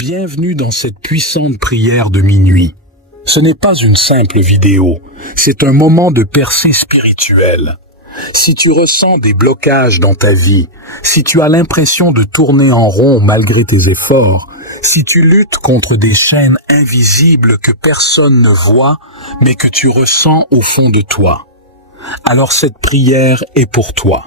Bienvenue dans cette puissante prière de minuit. Ce n'est pas une simple vidéo, c'est un moment de percée spirituelle. Si tu ressens des blocages dans ta vie, si tu as l'impression de tourner en rond malgré tes efforts, si tu luttes contre des chaînes invisibles que personne ne voit, mais que tu ressens au fond de toi, alors cette prière est pour toi.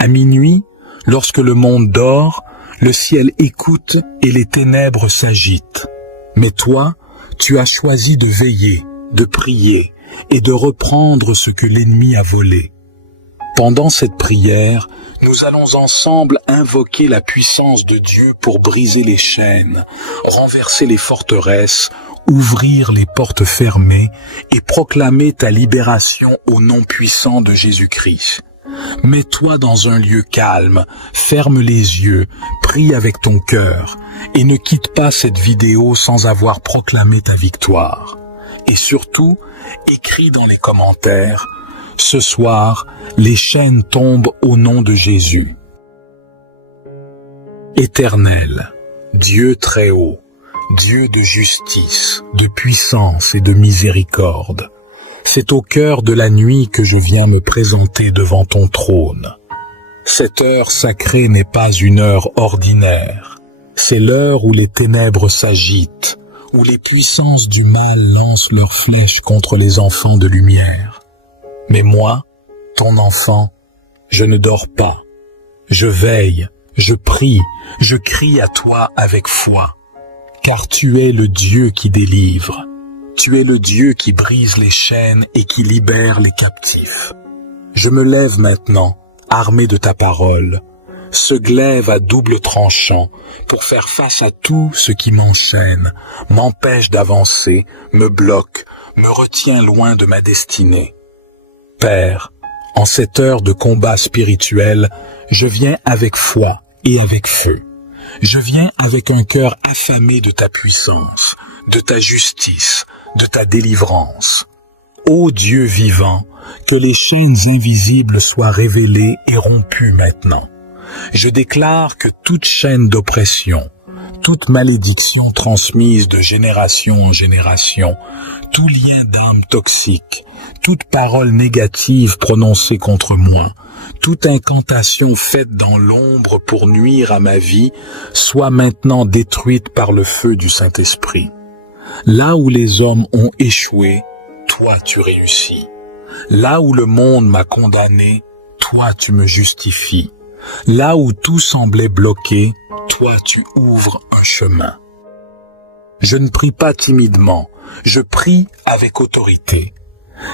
À minuit, lorsque le monde dort, le ciel écoute et les ténèbres s'agitent. Mais toi, tu as choisi de veiller, de prier et de reprendre ce que l'ennemi a volé. Pendant cette prière, nous allons ensemble invoquer la puissance de Dieu pour briser les chaînes, renverser les forteresses, ouvrir les portes fermées et proclamer ta libération au nom puissant de Jésus-Christ. Mets-toi dans un lieu calme, ferme les yeux, prie avec ton cœur et ne quitte pas cette vidéo sans avoir proclamé ta victoire. Et surtout, écris dans les commentaires: ce soir, les chaînes tombent au nom de Jésus. Éternel, Dieu très haut, Dieu de justice, de puissance et de miséricorde, c'est au cœur de la nuit que je viens me présenter devant ton trône. Cette heure sacrée n'est pas une heure ordinaire. C'est l'heure où les ténèbres s'agitent, où les puissances du mal lancent leurs flèches contre les enfants de lumière. Mais moi, ton enfant, je ne dors pas. Je veille, je prie, je crie à toi avec foi, car tu es le Dieu qui délivre. Tu es le Dieu qui brise les chaînes et qui libère les captifs. Je me lève maintenant, armé de ta parole, ce glaive à double tranchant, pour faire face à tout ce qui m'enchaîne, m'empêche d'avancer, me bloque, me retient loin de ma destinée. Père, en cette heure de combat spirituel, je viens avec foi et avec feu. Je viens avec un cœur affamé de ta puissance, de ta justice, de ta délivrance. Ô Dieu vivant, que les chaînes invisibles soient révélées et rompues maintenant. Je déclare que toute chaîne d'oppression, toute malédiction transmise de génération en génération, tout lien d'âme toxique, toute parole négative prononcée contre moi, toute incantation faite dans l'ombre pour nuire à ma vie, soit maintenant détruite par le feu du Saint-Esprit. Là où les hommes ont échoué, toi tu réussis. Là où le monde m'a condamné, toi tu me justifies. Là où tout semblait bloqué, toi tu ouvres un chemin. Je ne prie pas timidement, je prie avec autorité,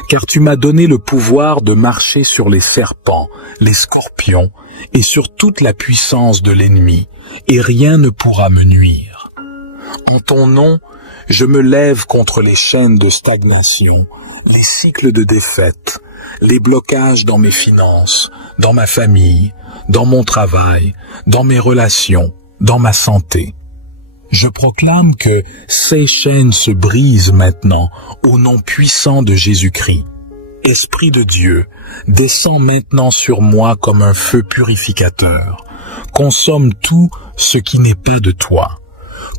car tu m'as donné le pouvoir de marcher sur les serpents, les scorpions et sur toute la puissance de l'ennemi, et rien ne pourra me nuire. En ton nom, je me lève contre les chaînes de stagnation, les cycles de défaite, les blocages dans mes finances, dans ma famille, dans mon travail, dans mes relations, dans ma santé. Je proclame que ces chaînes se brisent maintenant au nom puissant de Jésus-Christ. Esprit de Dieu, descends maintenant sur moi comme un feu purificateur. Consomme tout ce qui n'est pas de toi.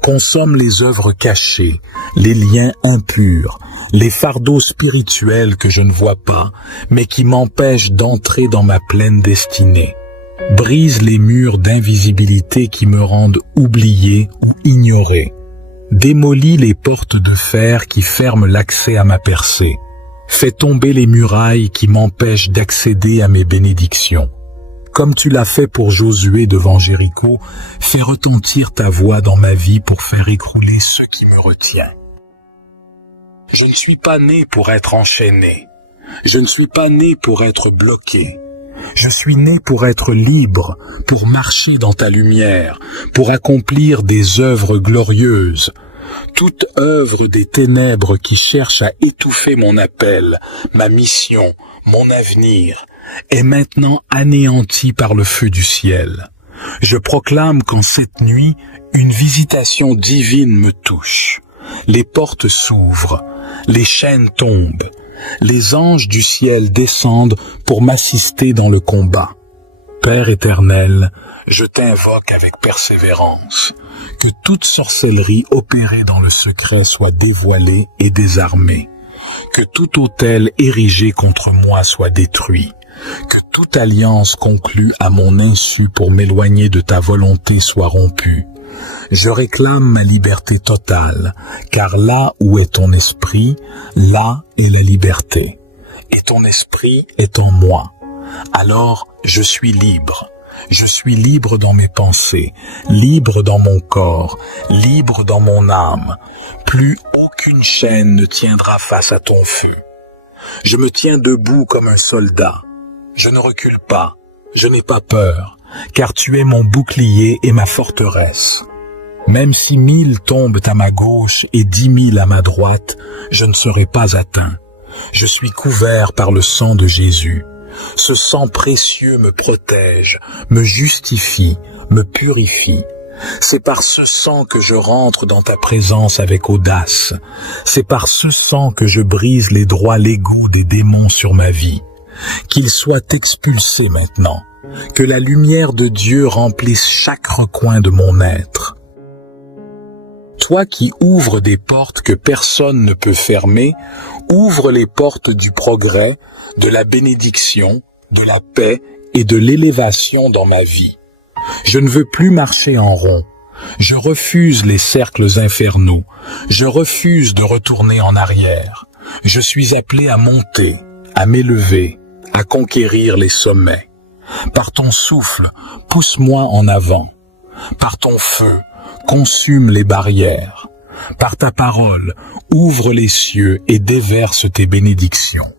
Consomme les œuvres cachées, les liens impurs, les fardeaux spirituels que je ne vois pas, mais qui m'empêchent d'entrer dans ma pleine destinée. Brise les murs d'invisibilité qui me rendent oublié ou ignoré. Démolis les portes de fer qui ferment l'accès à ma percée. Fais tomber les murailles qui m'empêchent d'accéder à mes bénédictions. Comme tu l'as fait pour Josué devant Jéricho, fais retentir ta voix dans ma vie pour faire écrouler ce qui me retient. Je ne suis pas né pour être enchaîné. Je ne suis pas né pour être bloqué. Je suis né pour être libre, pour marcher dans ta lumière, pour accomplir des œuvres glorieuses. Toute œuvre des ténèbres qui cherche à étouffer mon appel, ma mission, mon avenir, est maintenant anéantie par le feu du ciel. Je proclame qu'en cette nuit, une visitation divine me touche. Les portes s'ouvrent, les chaînes tombent, les anges du ciel descendent pour m'assister dans le combat. Père éternel, je t'invoque avec persévérance, que que toute sorcellerie opérée dans le secret soit dévoilée et désarmée, que tout autel érigé contre moi soit détruit, que toute alliance conclue à mon insu pour m'éloigner de ta volonté soit rompue. Je réclame ma liberté totale, car là où est ton esprit, là est la liberté, et ton esprit est en moi. Alors je suis libre. Je suis libre dans mes pensées, libre dans mon corps, libre dans mon âme. Plus aucune chaîne ne tiendra face à ton feu. Je me tiens debout comme un soldat. Je ne recule pas, je n'ai pas peur, car tu es mon bouclier et ma forteresse. Même si 1000 tombent à ma gauche et 10 000 à ma droite, je ne serai pas atteint. Je suis couvert par le sang de Jésus. Ce sang précieux me protège, me justifie, me purifie. C'est par ce sang que je rentre dans ta présence avec audace. C'est par ce sang que je brise les droits légaux des démons sur ma vie. Qu'ils soient expulsés maintenant. Que la lumière de Dieu remplisse chaque recoin de mon être. Toi qui ouvres des portes que personne ne peut fermer, ouvre les portes du progrès, de la bénédiction, de la paix et de l'élévation dans ma vie. Je ne veux plus marcher en rond. Je refuse les cercles infernaux. Je refuse de retourner en arrière. Je suis appelé à monter, à m'élever, à conquérir les sommets. Par ton souffle, pousse-moi en avant. Par ton feu, consume les barrières. Par ta parole, ouvre les cieux et déverse tes bénédictions.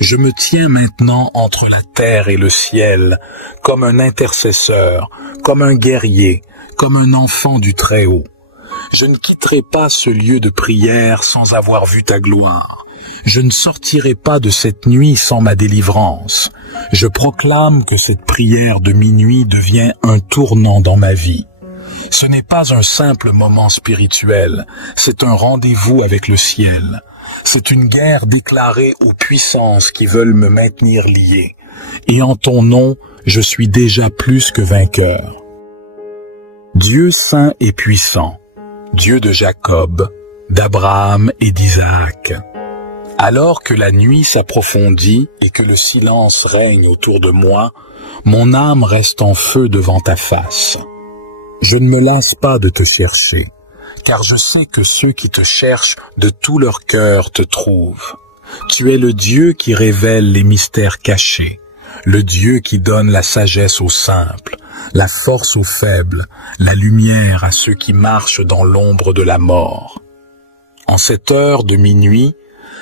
Je me tiens maintenant entre la terre et le ciel, comme un intercesseur, comme un guerrier, comme un enfant du Très-Haut. Je ne quitterai pas ce lieu de prière sans avoir vu ta gloire. Je ne sortirai pas de cette nuit sans ma délivrance. Je proclame que cette prière de minuit devient un tournant dans ma vie. Ce n'est pas un simple moment spirituel, c'est un rendez-vous avec le ciel. C'est une guerre déclarée aux puissances qui veulent me maintenir lié. Et en ton nom, je suis déjà plus que vainqueur. Dieu saint et puissant, Dieu de Jacob, d'Abraham et d'Isaac. Alors que la nuit s'approfondit et que le silence règne autour de moi, mon âme reste en feu devant ta face. Je ne me lasse pas de te chercher, car je sais que ceux qui te cherchent de tout leur cœur te trouvent. Tu es le Dieu qui révèle les mystères cachés, le Dieu qui donne la sagesse aux simples, la force aux faibles, la lumière à ceux qui marchent dans l'ombre de la mort. En cette heure de minuit,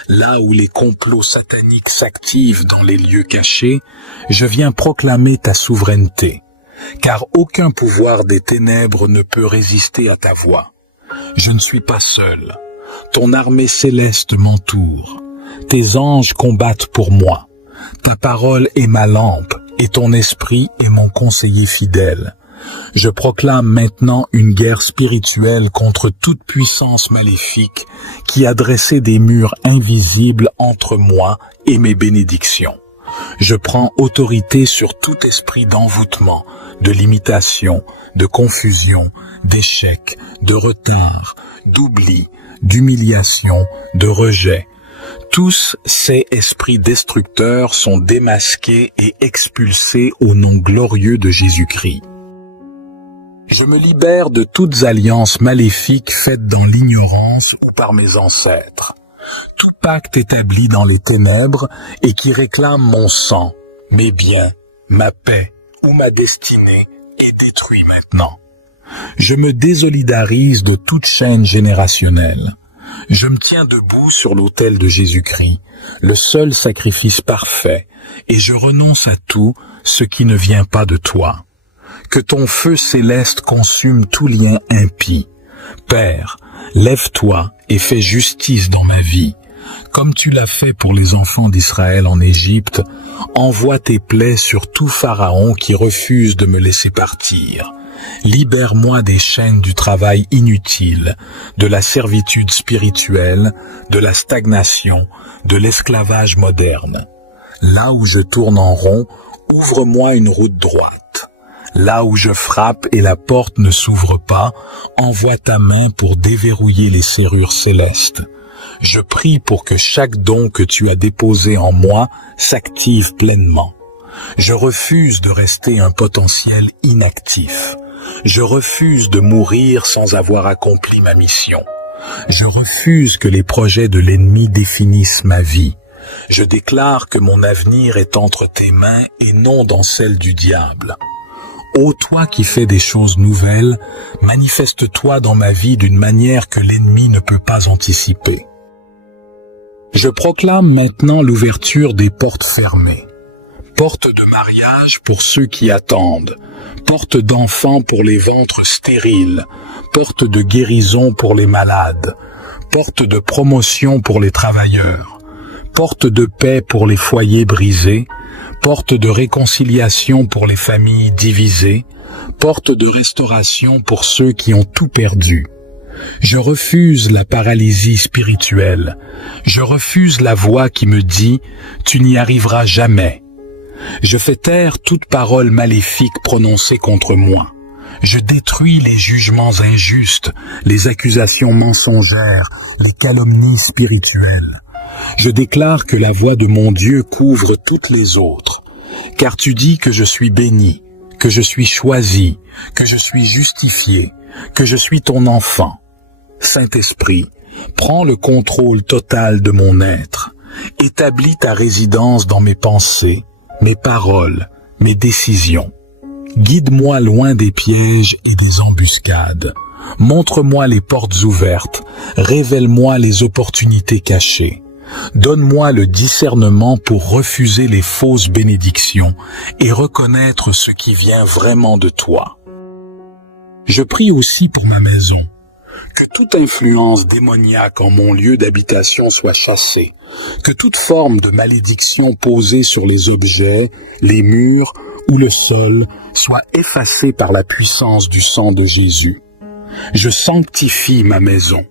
là où les complots sataniques s'activent dans les lieux cachés, je viens proclamer ta souveraineté, car aucun pouvoir des ténèbres ne peut résister à ta voix. Je ne suis pas seul. Ton armée céleste m'entoure. Tes anges combattent pour moi. Ta parole est ma lampe et ton esprit est mon conseiller fidèle. Je proclame maintenant une guerre spirituelle contre toute puissance maléfique qui a dressé des murs invisibles entre moi et mes bénédictions. Je prends autorité sur tout esprit d'envoûtement, de limitation, de confusion, d'échec, de retard, d'oubli, d'humiliation, de rejet. Tous ces esprits destructeurs sont démasqués et expulsés au nom glorieux de Jésus-Christ. Je me libère de toutes alliances maléfiques faites dans l'ignorance ou par mes ancêtres. Tout pacte établi dans les ténèbres et qui réclame mon sang, mes biens, ma paix ou ma destinée est détruit maintenant. Je me désolidarise de toute chaîne générationnelle. Je me tiens debout sur l'autel de Jésus-Christ, le seul sacrifice parfait, et je renonce à tout ce qui ne vient pas de toi. Que ton feu céleste consume tout lien impie. Père, lève-toi et fais justice dans ma vie. Comme tu l'as fait pour les enfants d'Israël en Égypte, envoie tes plaies sur tout Pharaon qui refuse de me laisser partir. Libère-moi des chaînes du travail inutile, de la servitude spirituelle, de la stagnation, de l'esclavage moderne. Là où je tourne en rond, ouvre-moi une route droite. Là où je frappe et la porte ne s'ouvre pas, envoie ta main pour déverrouiller les serrures célestes. Je prie pour que chaque don que tu as déposé en moi s'active pleinement. Je refuse de rester un potentiel inactif. Je refuse de mourir sans avoir accompli ma mission. Je refuse que les projets de l'ennemi définissent ma vie. Je déclare que mon avenir est entre tes mains et non dans celle du diable. Ô toi qui fais des choses nouvelles, manifeste-toi dans ma vie d'une manière que l'ennemi ne peut pas anticiper. Je proclame maintenant l'ouverture des portes fermées. Porte de mariage pour ceux qui attendent, porte d'enfants pour les ventres stériles, porte de guérison pour les malades, porte de promotion pour les travailleurs, porte de paix pour les foyers brisés, porte de réconciliation pour les familles divisées, porte de restauration pour ceux qui ont tout perdu. Je refuse la paralysie spirituelle. Je refuse la voix qui me dit « Tu n'y arriveras jamais ». Je fais taire toute parole maléfique prononcée contre moi. Je détruis les jugements injustes, les accusations mensongères, les calomnies spirituelles. Je déclare que la voix de mon Dieu couvre toutes les autres, car tu dis que je suis béni, que je suis choisi, que je suis justifié, que je suis ton enfant. Saint-Esprit, prends le contrôle total de mon être. Établis ta résidence dans mes pensées, mes paroles, mes décisions. Guide-moi loin des pièges et des embuscades. Montre-moi les portes ouvertes, révèle-moi les opportunités cachées. Donne-moi le discernement pour refuser les fausses bénédictions et reconnaître ce qui vient vraiment de toi. Je prie aussi pour ma maison, que toute influence démoniaque en mon lieu d'habitation soit chassée, que toute forme de malédiction posée sur les objets, les murs ou le sol soit effacée par la puissance du sang de Jésus. Je sanctifie ma maison,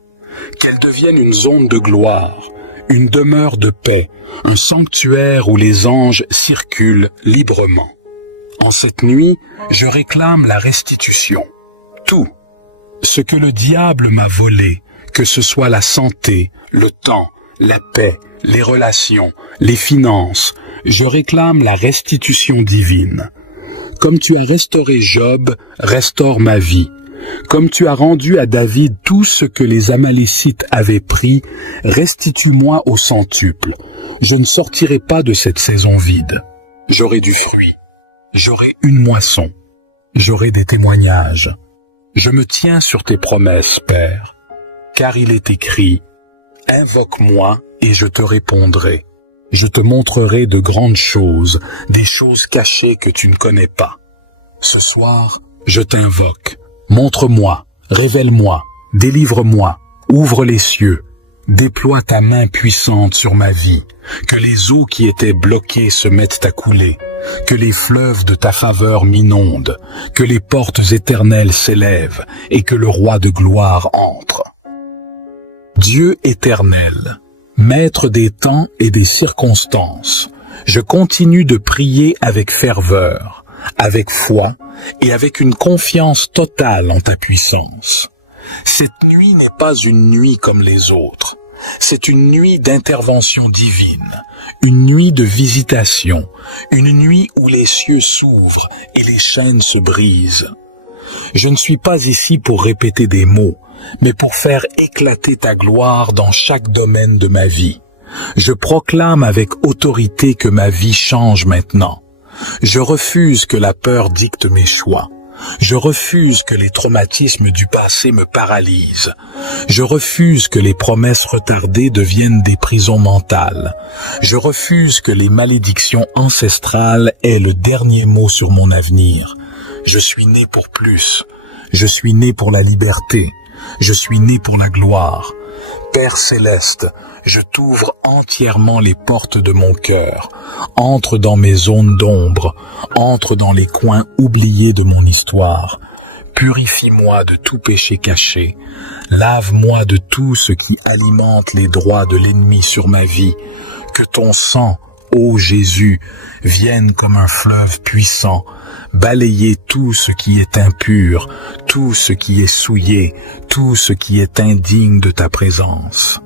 qu'elle devienne une zone de gloire, une demeure de paix, un sanctuaire où les anges circulent librement. En cette nuit, je réclame la restitution. Tout ce que le diable m'a volé, que ce soit la santé, le temps, la paix, les relations, les finances, je réclame la restitution divine. Comme tu as restauré Job, restaure ma vie. Comme tu as rendu à David tout ce que les Amalécites avaient pris, restitue-moi au centuple. Je ne sortirai pas de cette saison vide. J'aurai du fruit. J'aurai une moisson. J'aurai des témoignages. Je me tiens sur tes promesses, Père, car il est écrit, « Invoque-moi et je te répondrai. Je te montrerai de grandes choses, des choses cachées que tu ne connais pas. » Ce soir, je t'invoque. Montre-moi, révèle-moi, délivre-moi, ouvre les cieux, déploie ta main puissante sur ma vie, que les eaux qui étaient bloquées se mettent à couler, que les fleuves de ta faveur m'inondent, que les portes éternelles s'élèvent et que le roi de gloire entre. Dieu éternel, maître des temps et des circonstances, je continue de prier avec ferveur, avec foi et avec une confiance totale en ta puissance. Cette nuit n'est pas une nuit comme les autres. C'est une nuit d'intervention divine, une nuit de visitation, une nuit où les cieux s'ouvrent et les chaînes se brisent. Je ne suis pas ici pour répéter des mots, mais pour faire éclater ta gloire dans chaque domaine de ma vie. Je proclame avec autorité que ma vie change maintenant. Je refuse que la peur dicte mes choix. Je refuse que les traumatismes du passé me paralysent. Je refuse que les promesses retardées deviennent des prisons mentales. Je refuse que les malédictions ancestrales aient le dernier mot sur mon avenir. Je suis né pour plus. Je suis né pour la liberté. Je suis né pour la gloire. Père céleste, je t'ouvre entièrement les portes de mon cœur. Entre dans mes zones d'ombre, entre dans les coins oubliés de mon histoire. Purifie-moi de tout péché caché. Lave-moi de tout ce qui alimente les droits de l'ennemi sur ma vie. Que ton sang ô Jésus, vienne comme un fleuve puissant, balayer tout ce qui est impur, tout ce qui est souillé, tout ce qui est indigne de ta présence.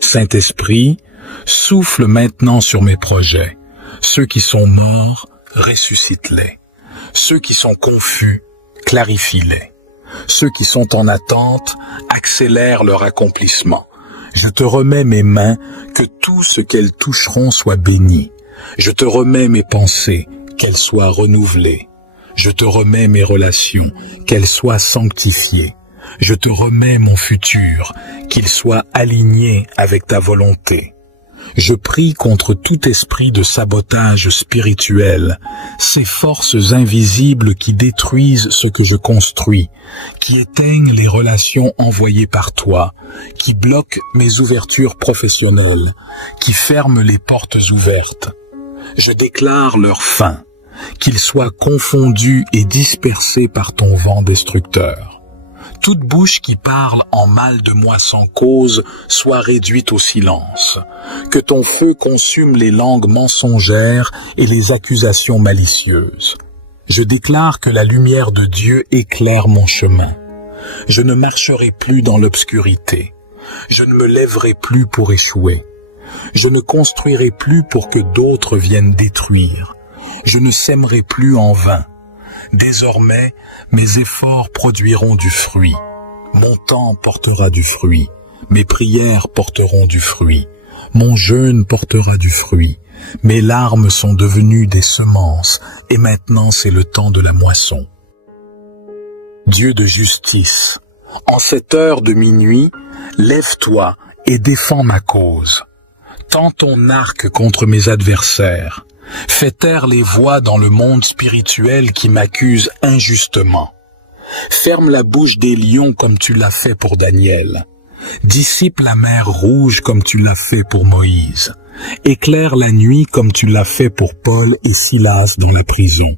Saint-Esprit, souffle maintenant sur mes projets. Ceux qui sont morts, ressuscite-les. Ceux qui sont confus, clarifie-les. Ceux qui sont en attente, accélère leur accomplissement. Je te remets mes mains, que tout ce qu'elles toucheront soit béni. Je te remets mes pensées, qu'elles soient renouvelées. Je te remets mes relations, qu'elles soient sanctifiées. Je te remets mon futur, qu'il soit aligné avec ta volonté. Je prie contre tout esprit de sabotage spirituel, ces forces invisibles qui détruisent ce que je construis, qui éteignent les relations envoyées par toi, qui bloquent mes ouvertures professionnelles, qui ferment les portes ouvertes. Je déclare leur fin, qu'ils soient confondus et dispersés par ton vent destructeur. Toute bouche qui parle en mal de moi sans cause soit réduite au silence. Que ton feu consume les langues mensongères et les accusations malicieuses. Je déclare que la lumière de Dieu éclaire mon chemin. Je ne marcherai plus dans l'obscurité. Je ne me lèverai plus pour échouer. Je ne construirai plus pour que d'autres viennent détruire. Je ne sèmerai plus en vain. Désormais, mes efforts produiront du fruit. Mon temps portera du fruit. Mes prières porteront du fruit. Mon jeûne portera du fruit. Mes larmes sont devenues des semences, et maintenant c'est le temps de la moisson. Dieu de justice, en cette heure de minuit, lève-toi et défends ma cause. Tends ton arc contre mes adversaires. Fais taire les voix dans le monde spirituel qui m'accusent injustement. Ferme la bouche des lions comme tu l'as fait pour Daniel. Dissipe la mer rouge comme tu l'as fait pour Moïse. Éclaire la nuit comme tu l'as fait pour Paul et Silas dans la prison.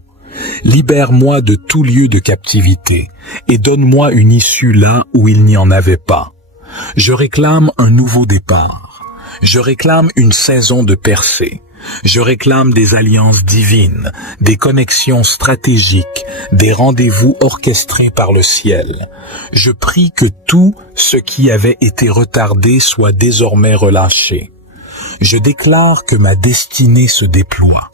Libère-moi de tout lieu de captivité et donne-moi une issue là où il n'y en avait pas. Je réclame un nouveau départ. Je réclame une saison de percée. Je réclame des alliances divines, des connexions stratégiques, des rendez-vous orchestrés par le ciel. Je prie que tout ce qui avait été retardé soit désormais relâché. Je déclare que ma destinée se déploie.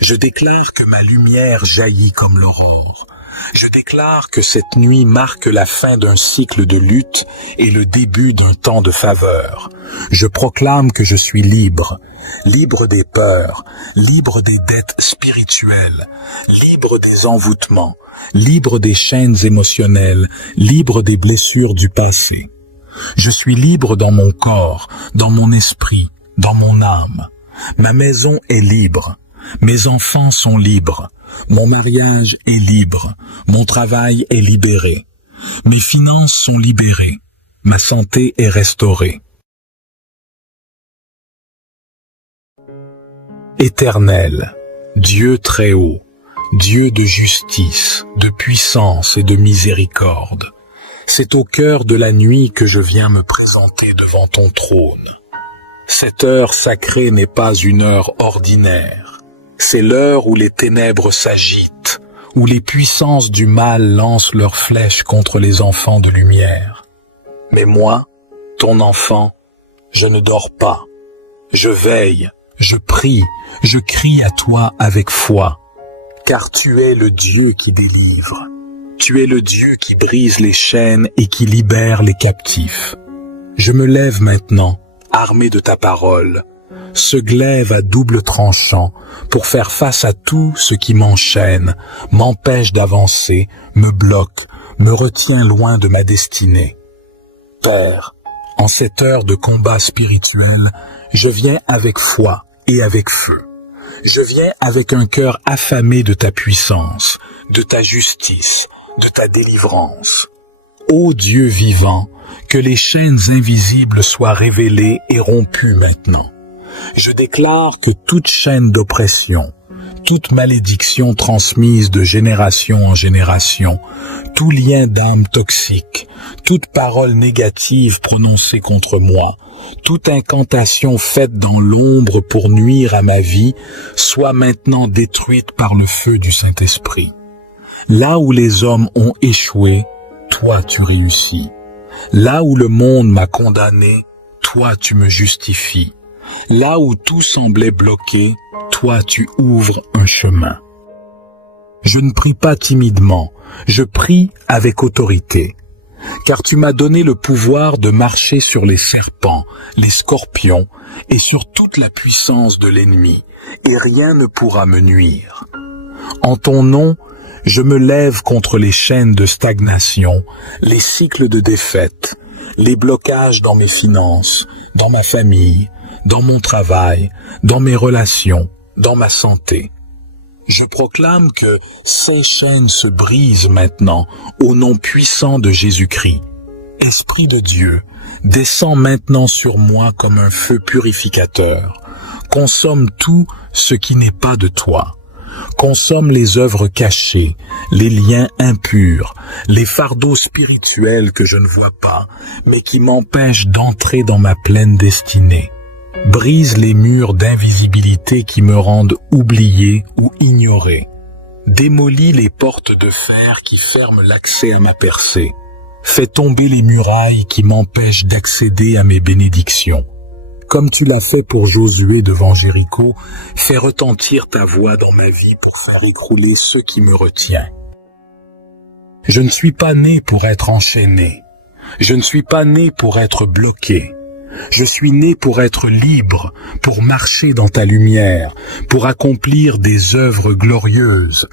Je déclare que ma lumière jaillit comme l'aurore. Je déclare que cette nuit marque la fin d'un cycle de lutte et le début d'un temps de faveur. Je proclame que je suis libre, libre des peurs, libre des dettes spirituelles, libre des envoûtements, libre des chaînes émotionnelles, libre des blessures du passé. Je suis libre dans mon corps, dans mon esprit, dans mon âme. Ma maison est libre. Mes enfants sont libres. Mon mariage est libre. Mon travail est libéré. Mes finances sont libérées. Ma santé est restaurée. Éternel, Dieu très haut, Dieu de justice, de puissance et de miséricorde, c'est au cœur de la nuit que je viens me présenter devant ton trône. Cette heure sacrée n'est pas une heure ordinaire. C'est l'heure où les ténèbres s'agitent, où les puissances du mal lancent leurs flèches contre les enfants de lumière. Mais moi, ton enfant, je ne dors pas. Je veille, je prie, je crie à toi avec foi, car tu es le Dieu qui délivre. Tu es le Dieu qui brise les chaînes et qui libère les captifs. Je me lève maintenant, armé de ta parole, ce glaive à double tranchant pour faire face à tout ce qui m'enchaîne, m'empêche d'avancer, me bloque, me retient loin de ma destinée. Père, en cette heure de combat spirituel, je viens avec foi et avec feu. Je viens avec un cœur affamé de ta puissance, de ta justice, de ta délivrance. Ô Dieu vivant, que les chaînes invisibles soient révélées et rompues maintenant. Je déclare que toute chaîne d'oppression, toute malédiction transmise de génération en génération, tout lien d'âme toxique, toute parole négative prononcée contre moi, toute incantation faite dans l'ombre pour nuire à ma vie, soit maintenant détruite par le feu du Saint-Esprit. Là où les hommes ont échoué, toi tu réussis. Là où le monde m'a condamné, toi tu me justifies. Là où tout semblait bloqué, toi tu ouvres un chemin. Je ne prie pas timidement, je prie avec autorité, car tu m'as donné le pouvoir de marcher sur les serpents, les scorpions et sur toute la puissance de l'ennemi, et rien ne pourra me nuire. En ton nom, je me lève contre les chaînes de stagnation, les cycles de défaite, les blocages dans mes finances, dans ma famille, dans mon travail, dans mes relations, dans ma santé. Je proclame que ces chaînes se brisent maintenant au nom puissant de Jésus-Christ. Esprit de Dieu, descends maintenant sur moi comme un feu purificateur. Consomme tout ce qui n'est pas de toi. Consomme les œuvres cachées, les liens impurs, les fardeaux spirituels que je ne vois pas, mais qui m'empêchent d'entrer dans ma pleine destinée. Brise les murs d'invisibilité qui me rendent oublié ou ignoré. Démolis les portes de fer qui ferment l'accès à ma percée. Fais tomber les murailles qui m'empêchent d'accéder à mes bénédictions. Comme tu l'as fait pour Josué devant Jéricho, fais retentir ta voix dans ma vie pour faire écrouler ce qui me retient. Je ne suis pas né pour être enchaîné. Je ne suis pas né pour être bloqué. Je suis né pour être libre, pour marcher dans ta lumière, pour accomplir des œuvres glorieuses.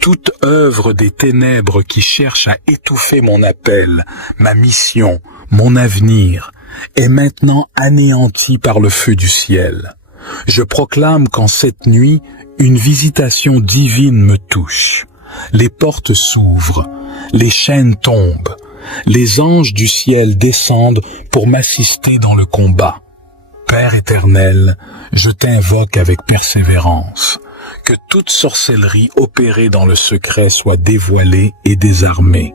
Toute œuvre des ténèbres qui cherche à étouffer mon appel, ma mission, mon avenir, est maintenant anéantie par le feu du ciel. Je proclame qu'en cette nuit, une visitation divine me touche. Les portes s'ouvrent, les chaînes tombent. Les anges du ciel descendent pour m'assister dans le combat. Père éternel, je t'invoque avec persévérance. Que toute sorcellerie opérée dans le secret soit dévoilée et désarmée.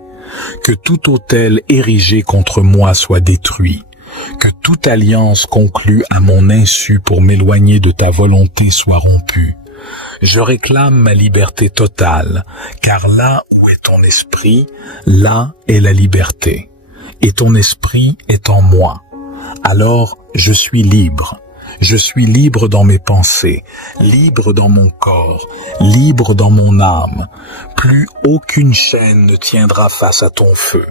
Que tout autel érigé contre moi soit détruit. Que toute alliance conclue à mon insu pour m'éloigner de ta volonté soit rompue. Je réclame ma liberté totale, car là où est ton esprit, là est la liberté. Et ton esprit est en moi. Alors, je suis libre. Je suis libre dans mes pensées, libre dans mon corps, libre dans mon âme. Plus aucune chaîne ne tiendra face à ton feu.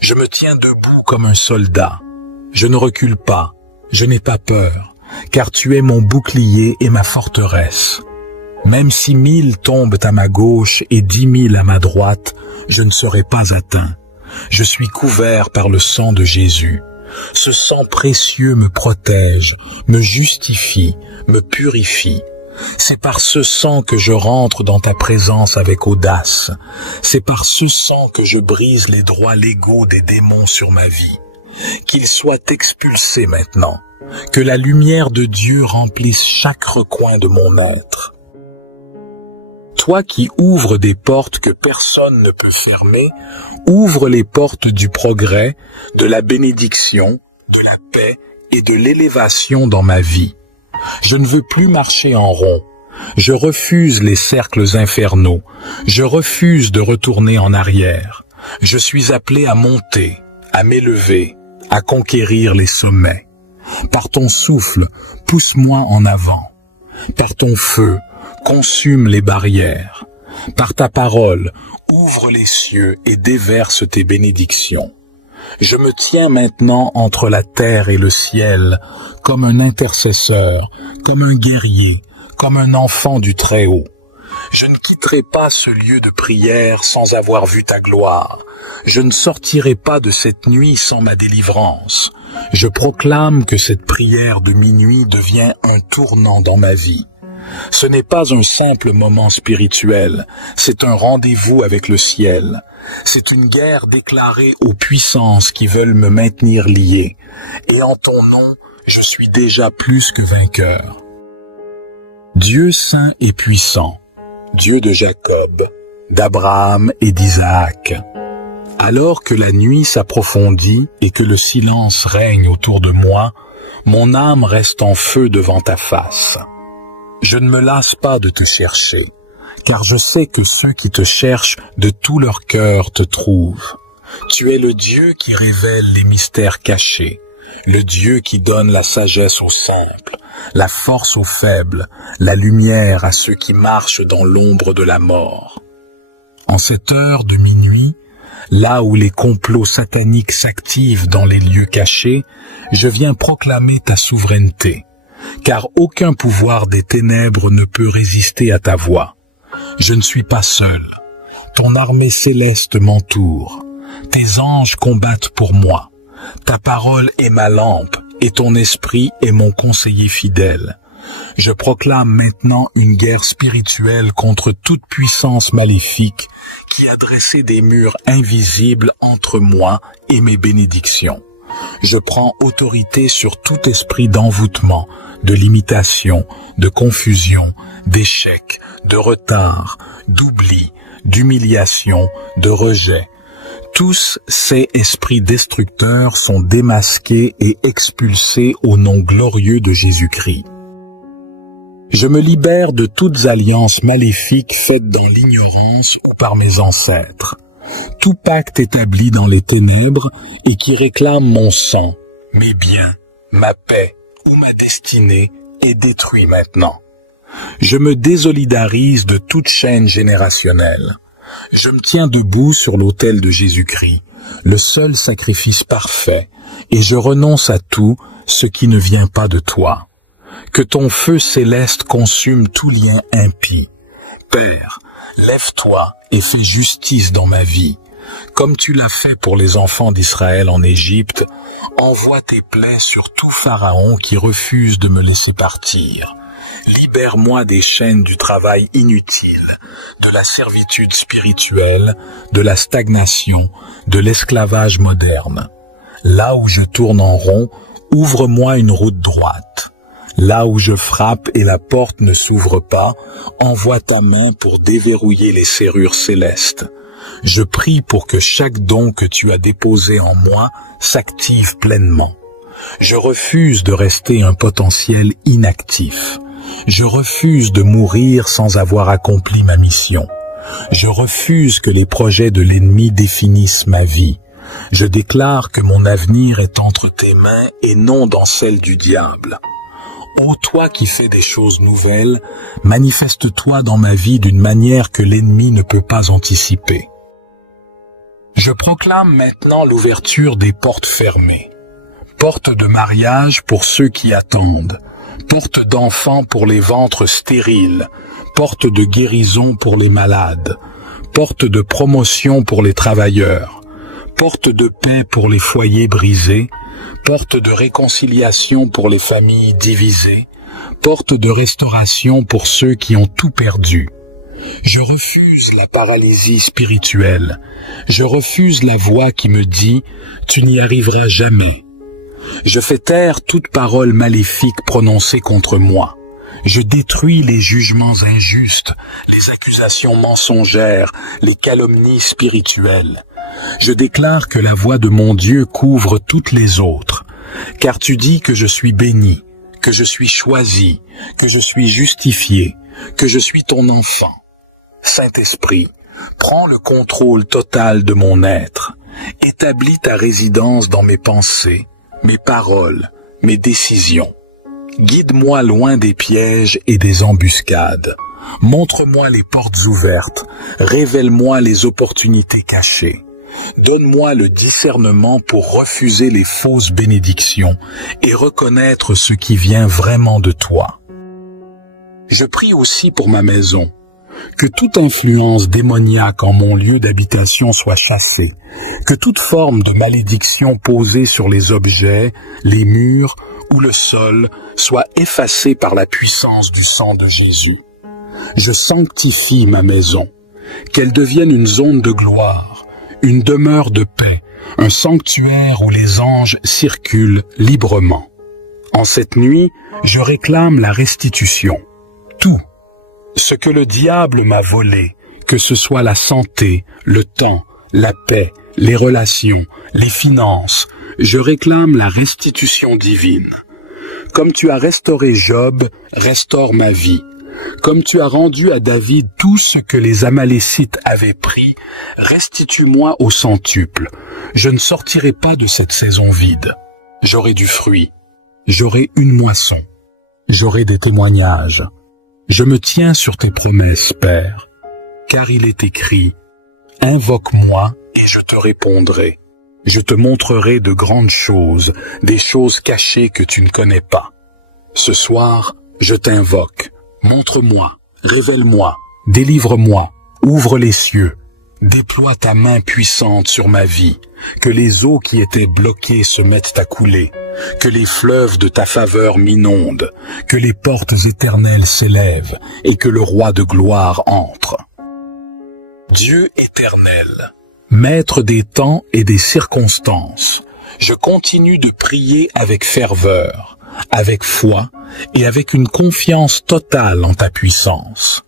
Je me tiens debout comme un soldat. Je ne recule pas, je n'ai pas peur, car tu es mon bouclier et ma forteresse. Même si 1000 tombent à ma gauche et 10 000 à ma droite, je ne serai pas atteint. Je suis couvert par le sang de Jésus. Ce sang précieux me protège, me justifie, me purifie. C'est par ce sang que je rentre dans ta présence avec audace. C'est par ce sang que je brise les droits légaux des démons sur ma vie. Qu'ils soient expulsés maintenant. Que la lumière de Dieu remplisse chaque recoin de mon être. Toi qui ouvres des portes que personne ne peut fermer, ouvre les portes du progrès, de la bénédiction, de la paix et de l'élévation dans ma vie. Je ne veux plus marcher en rond. Je refuse les cercles infernaux. Je refuse de retourner en arrière. Je suis appelé à monter, à m'élever, à conquérir les sommets. Par ton souffle, pousse-moi en avant. Par ton feu, consume les barrières. Par ta parole, ouvre les cieux et déverse tes bénédictions. Je me tiens maintenant entre la terre et le ciel, comme un intercesseur, comme un guerrier, comme un enfant du Très-Haut. Je ne quitterai pas ce lieu de prière sans avoir vu ta gloire. Je ne sortirai pas de cette nuit sans ma délivrance. Je proclame que cette prière de minuit devient un tournant dans ma vie. Ce n'est pas un simple moment spirituel, c'est un rendez-vous avec le ciel. C'est une guerre déclarée aux puissances qui veulent me maintenir lié. Et en ton nom, je suis déjà plus que vainqueur. Dieu saint et puissant, Dieu de Jacob, d'Abraham et d'Isaac. Alors que la nuit s'approfondit et que le silence règne autour de moi, mon âme reste en feu devant ta face. Je ne me lasse pas de te chercher, car je sais que ceux qui te cherchent de tout leur cœur te trouvent. Tu es le Dieu qui révèle les mystères cachés, le Dieu qui donne la sagesse aux simples, la force aux faibles, la lumière à ceux qui marchent dans l'ombre de la mort. En cette heure de minuit, là où les complots sataniques s'activent dans les lieux cachés, je viens proclamer ta souveraineté, car aucun pouvoir des ténèbres ne peut résister à ta voix. Je ne suis pas seul. Ton armée céleste m'entoure. Tes anges combattent pour moi. Ta parole est ma lampe et ton esprit est mon conseiller fidèle. Je proclame maintenant une guerre spirituelle contre toute puissance maléfique qui a dressé des murs invisibles entre moi et mes bénédictions. Je prends autorité sur tout esprit d'envoûtement, de limitation, de confusion, d'échec, de retard, d'oubli, d'humiliation, de rejet. Tous ces esprits destructeurs sont démasqués et expulsés au nom glorieux de Jésus-Christ. Je me libère de toutes alliances maléfiques faites dans l'ignorance ou par mes ancêtres. Tout pacte établi dans les ténèbres et qui réclame mon sang, mes biens, ma paix ou ma destinée est détruit maintenant. Je me désolidarise de toute chaîne générationnelle. Je me tiens debout sur l'autel de Jésus-Christ, le seul sacrifice parfait, et je renonce à tout ce qui ne vient pas de toi. Que ton feu céleste consume tout lien impie. Père, lève-toi et fais justice dans ma vie. Comme tu l'as fait pour les enfants d'Israël en Égypte, envoie tes plaies sur tout Pharaon qui refuse de me laisser partir. Libère-moi des chaînes du travail inutile, de la servitude spirituelle, de la stagnation, de l'esclavage moderne. Là où je tourne en rond, ouvre-moi une route droite. Là où je frappe et la porte ne s'ouvre pas, envoie ta main pour déverrouiller les serrures célestes. Je prie pour que chaque don que tu as déposé en moi s'active pleinement. Je refuse de rester un potentiel inactif. Je refuse de mourir sans avoir accompli ma mission. Je refuse que les projets de l'ennemi définissent ma vie. Je déclare que mon avenir est entre tes mains et non dans celle du diable. Ô toi qui fais des choses nouvelles, manifeste-toi dans ma vie d'une manière que l'ennemi ne peut pas anticiper. Je proclame maintenant l'ouverture des portes fermées. Portes de mariage pour ceux qui attendent. Portes d'enfants pour les ventres stériles. Portes de guérison pour les malades. Portes de promotion pour les travailleurs. Portes de paix pour les foyers brisés. Porte de réconciliation pour les familles divisées, porte de restauration pour ceux qui ont tout perdu. Je refuse la paralysie spirituelle. Je refuse la voix qui me dit « Tu n'y arriveras jamais ». Je fais taire toute parole maléfique prononcée contre moi. Je détruis les jugements injustes, les accusations mensongères, les calomnies spirituelles. Je déclare que la voix de mon Dieu couvre toutes les autres, car tu dis que je suis béni, que je suis choisi, que je suis justifié, que je suis ton enfant. Saint-Esprit, prends le contrôle total de mon être, établis ta résidence dans mes pensées, mes paroles, mes décisions. Guide-moi loin des pièges et des embuscades. Montre-moi les portes ouvertes, révèle-moi les opportunités cachées. Donne-moi le discernement pour refuser les fausses bénédictions et reconnaître ce qui vient vraiment de toi. Je prie aussi pour ma maison, que toute influence démoniaque en mon lieu d'habitation soit chassée, que toute forme de malédiction posée sur les objets, les murs ou le sol soit effacée par la puissance du sang de Jésus. Je sanctifie ma maison, qu'elle devienne une zone de gloire, une demeure de paix, un sanctuaire où les anges circulent librement. En cette nuit, je réclame la restitution. tout. Ce que le diable m'a volé, que ce soit la santé, le temps, la paix, les relations, les finances, je réclame la restitution divine. Comme tu as restauré Job, restaure ma vie. Comme tu as rendu à David tout ce que les Amalécites avaient pris, restitue-moi au centuple. Je ne sortirai pas de cette saison vide. J'aurai du fruit. J'aurai une moisson. J'aurai des témoignages. Je me tiens sur tes promesses, Père, car il est écrit, « Invoque-moi et je te répondrai. Je te montrerai de grandes choses, des choses cachées que tu ne connais pas. Ce soir, je t'invoque. Montre-moi, révèle-moi, délivre-moi, ouvre les cieux. Déploie ta main puissante sur ma vie, que les eaux qui étaient bloquées se mettent à couler, que les fleuves de ta faveur m'inondent, que les portes éternelles s'élèvent et que le roi de gloire entre. Dieu éternel, maître des temps et des circonstances, je continue de prier avec ferveur, avec foi et avec une confiance totale en ta puissance.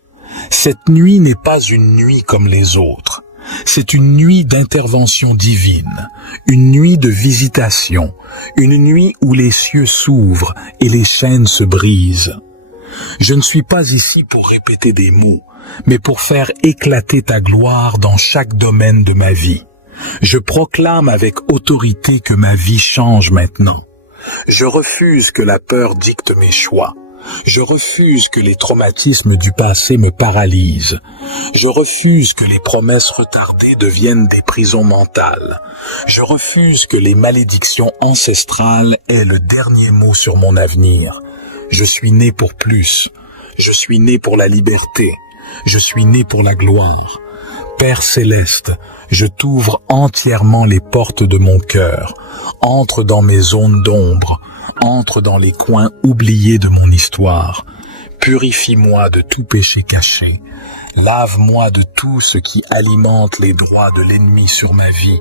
Cette nuit n'est pas une nuit comme les autres. C'est une nuit d'intervention divine, une nuit de visitation, une nuit où les cieux s'ouvrent et les chaînes se brisent. Je ne suis pas ici pour répéter des mots, mais pour faire éclater ta gloire dans chaque domaine de ma vie. Je proclame avec autorité que ma vie change maintenant. Je refuse que la peur dicte mes choix. Je refuse que les traumatismes du passé me paralysent. Je refuse que les promesses retardées deviennent des prisons mentales. Je refuse que les malédictions ancestrales aient le dernier mot sur mon avenir. Je suis né pour plus. Je suis né pour la liberté. Je suis né pour la gloire. Père céleste, je t'ouvre entièrement les portes de mon cœur. Entre dans mes zones d'ombre. Entre dans les coins oubliés de mon histoire. Purifie-moi de tout péché caché. Lave-moi de tout ce qui alimente les droits de l'ennemi sur ma vie.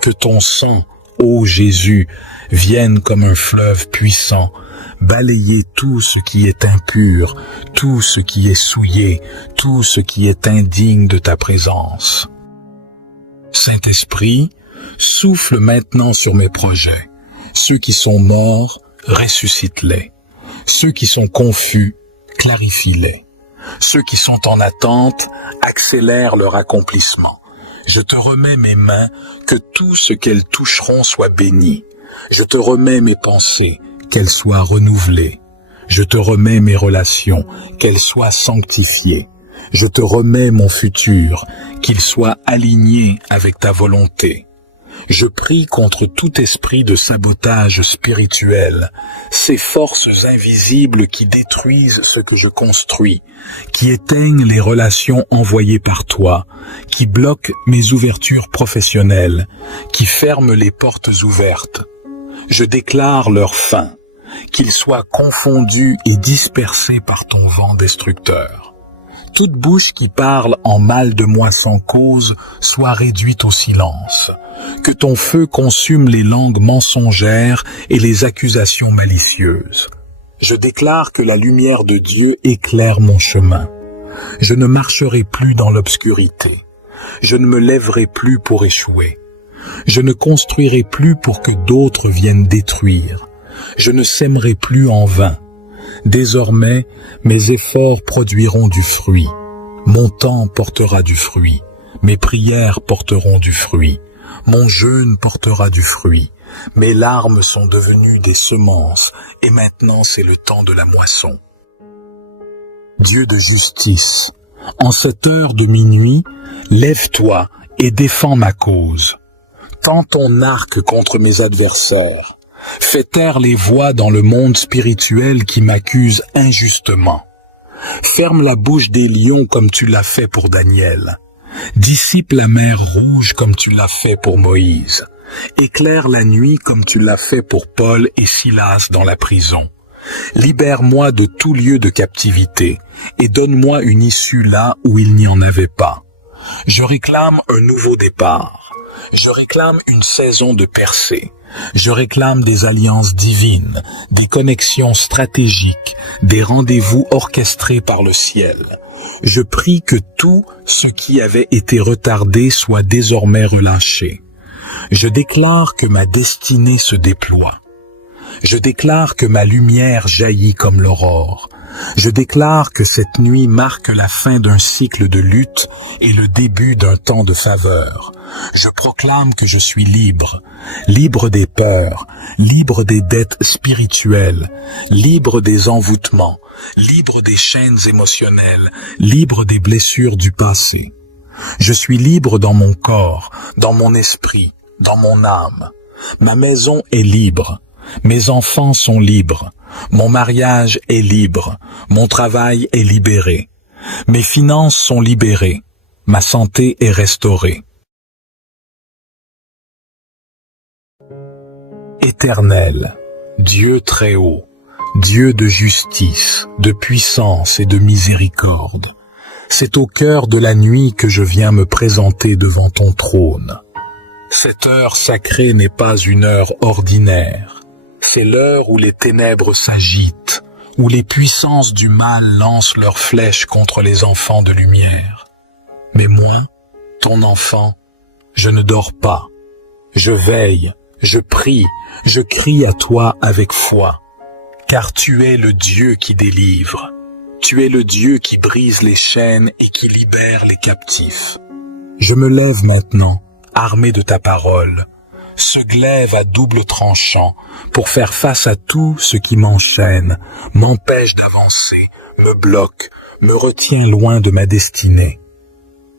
Que ton sang, ô Jésus, vienne comme un fleuve puissant, balayer tout ce qui est impur, tout ce qui est souillé, tout ce qui est indigne de ta présence. Saint-Esprit, souffle maintenant sur mes projets. Ceux qui sont morts, ressuscite-les. Ceux qui sont confus, clarifie-les. Ceux qui sont en attente, accélère leur accomplissement. Je te remets mes mains, que tout ce qu'elles toucheront soit béni. Je te remets mes pensées, qu'elles soient renouvelées. Je te remets mes relations, qu'elles soient sanctifiées. Je te remets mon futur, qu'il soit aligné avec ta volonté. Je prie contre tout esprit de sabotage spirituel, ces forces invisibles qui détruisent ce que je construis, qui éteignent les relations envoyées par toi, qui bloquent mes ouvertures professionnelles, qui ferment les portes ouvertes. Je déclare leur fin, qu'ils soient confondus et dispersés par ton vent destructeur. Toute bouche qui parle en mal de moi sans cause soit réduite au silence. Que ton feu consume les langues mensongères et les accusations malicieuses. Je déclare que la lumière de Dieu éclaire mon chemin. Je ne marcherai plus dans l'obscurité. Je ne me lèverai plus pour échouer. Je ne construirai plus pour que d'autres viennent détruire. Je ne sèmerai plus en vain. Désormais, mes efforts produiront du fruit. Mon temps portera du fruit. Mes prières porteront du fruit. Mon jeûne portera du fruit. Mes larmes sont devenues des semences, et maintenant c'est le temps de la moisson. Dieu de justice, en cette heure de minuit, lève-toi et défends ma cause. Tends ton arc contre mes adversaires. Fais taire les voix dans le monde spirituel qui m'accusent injustement. Ferme la bouche des lions comme tu l'as fait pour Daniel. Dissipe la mer rouge comme tu l'as fait pour Moïse. Éclaire la nuit comme tu l'as fait pour Paul et Silas dans la prison. Libère-moi de tout lieu de captivité et donne-moi une issue là où il n'y en avait pas. Je réclame un nouveau départ. Je réclame une saison de percée. Je réclame des alliances divines, des connexions stratégiques, des rendez-vous orchestrés par le ciel. Je prie que tout ce qui avait été retardé soit désormais relâché. Je déclare que ma destinée se déploie. Je déclare que ma lumière jaillit comme l'aurore. Je déclare que cette nuit marque la fin d'un cycle de lutte et le début d'un temps de faveur. Je proclame que je suis libre, libre des peurs, libre des dettes spirituelles, libre des envoûtements, libre des chaînes émotionnelles, libre des blessures du passé. Je suis libre dans mon corps, dans mon esprit, dans mon âme. Ma maison est libre. Mes enfants sont libres. Mon mariage est libre. Mon travail est libéré. Mes finances sont libérées. Ma santé est restaurée. Éternel, Dieu très haut, Dieu de justice, de puissance et de miséricorde, c'est au cœur de la nuit que je viens me présenter devant ton trône. Cette heure sacrée n'est pas une heure ordinaire. C'est l'heure où les ténèbres s'agitent, où les puissances du mal lancent leurs flèches contre les enfants de lumière. Mais moi, ton enfant, je ne dors pas. Je veille, je prie, je crie à toi avec foi, car tu es le Dieu qui délivre. Tu es le Dieu qui brise les chaînes et qui libère les captifs. Je me lève maintenant, armé de ta parole, ce glaive à double tranchant pour faire face à tout ce qui m'enchaîne, m'empêche d'avancer, me bloque, me retient loin de ma destinée.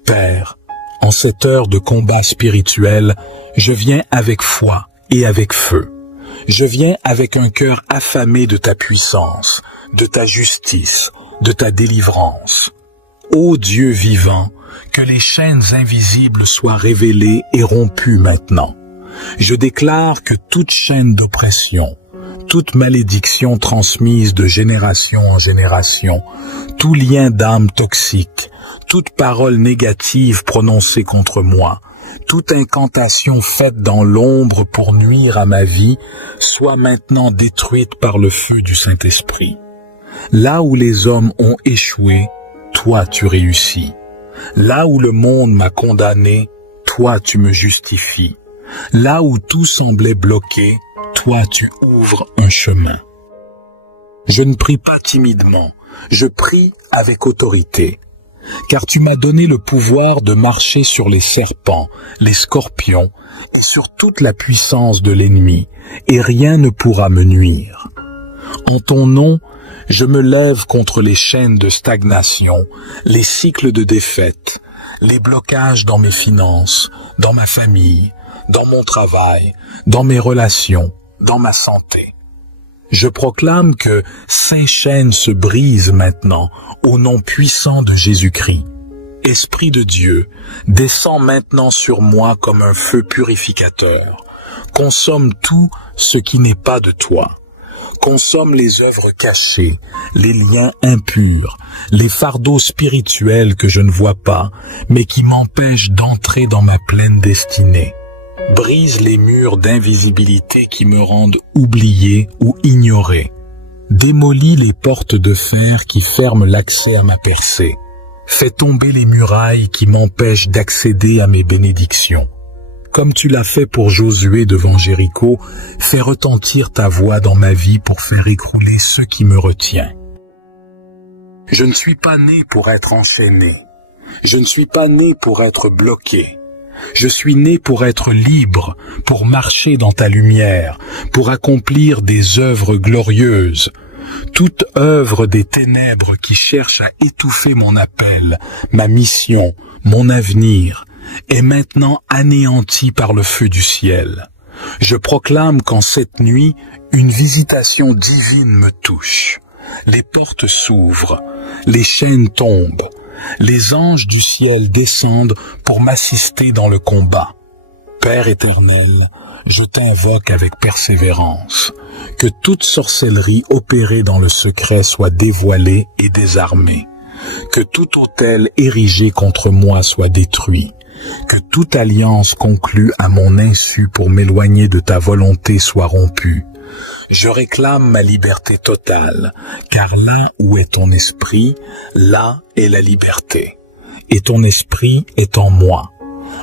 Père, en cette heure de combat spirituel, je viens avec foi et avec feu. Je viens avec un cœur affamé de ta puissance, de ta justice, de ta délivrance. Ô Dieu vivant, que les chaînes invisibles soient révélées et rompues maintenant. Je déclare que toute chaîne d'oppression, toute malédiction transmise de génération en génération, tout lien d'âme toxique, toute parole négative prononcée contre moi, toute incantation faite dans l'ombre pour nuire à ma vie, soit maintenant détruite par le feu du Saint-Esprit. Là où les hommes ont échoué, toi tu réussis. Là où le monde m'a condamné, toi tu me justifies. Là où tout semblait bloqué, toi tu ouvres un chemin. Je ne prie pas timidement, je prie avec autorité, car tu m'as donné le pouvoir de marcher sur les serpents, les scorpions et sur toute la puissance de l'ennemi, et rien ne pourra me nuire. En ton nom, je me lève contre les chaînes de stagnation, les cycles de défaite, les blocages dans mes finances, dans ma famille, dans mon travail, dans mes relations, dans ma santé. Je proclame que ces chaînes se brisent maintenant au nom puissant de Jésus-Christ. Esprit de Dieu, descends maintenant sur moi comme un feu purificateur. Consomme tout ce qui n'est pas de toi. Consomme les œuvres cachées, les liens impurs, les fardeaux spirituels que je ne vois pas, mais qui m'empêchent d'entrer dans ma pleine destinée. Brise les murs d'invisibilité qui me rendent oublié ou ignoré. Démolis les portes de fer qui ferment l'accès à ma percée. Fais tomber les murailles qui m'empêchent d'accéder à mes bénédictions. Comme tu l'as fait pour Josué devant Jéricho, fais retentir ta voix dans ma vie pour faire écrouler ce qui me retient. Je ne suis pas né pour être enchaîné. Je ne suis pas né pour être bloqué. Je suis né pour être libre, pour marcher dans ta lumière, pour accomplir des œuvres glorieuses. Toute œuvre des ténèbres qui cherche à étouffer mon appel, ma mission, mon avenir, est maintenant anéantie par le feu du ciel. Je proclame qu'en cette nuit, une visitation divine me touche. Les portes s'ouvrent, les chaînes tombent. Les anges du ciel descendent pour m'assister dans le combat. Père éternel, je t'invoque avec persévérance, que toute sorcellerie opérée dans le secret soit dévoilée et désarmée, que tout autel érigé contre moi soit détruit, que toute alliance conclue à mon insu pour m'éloigner de ta volonté soit rompue. Je réclame ma liberté totale, car là où est ton esprit, là est la liberté. Et ton esprit est en moi.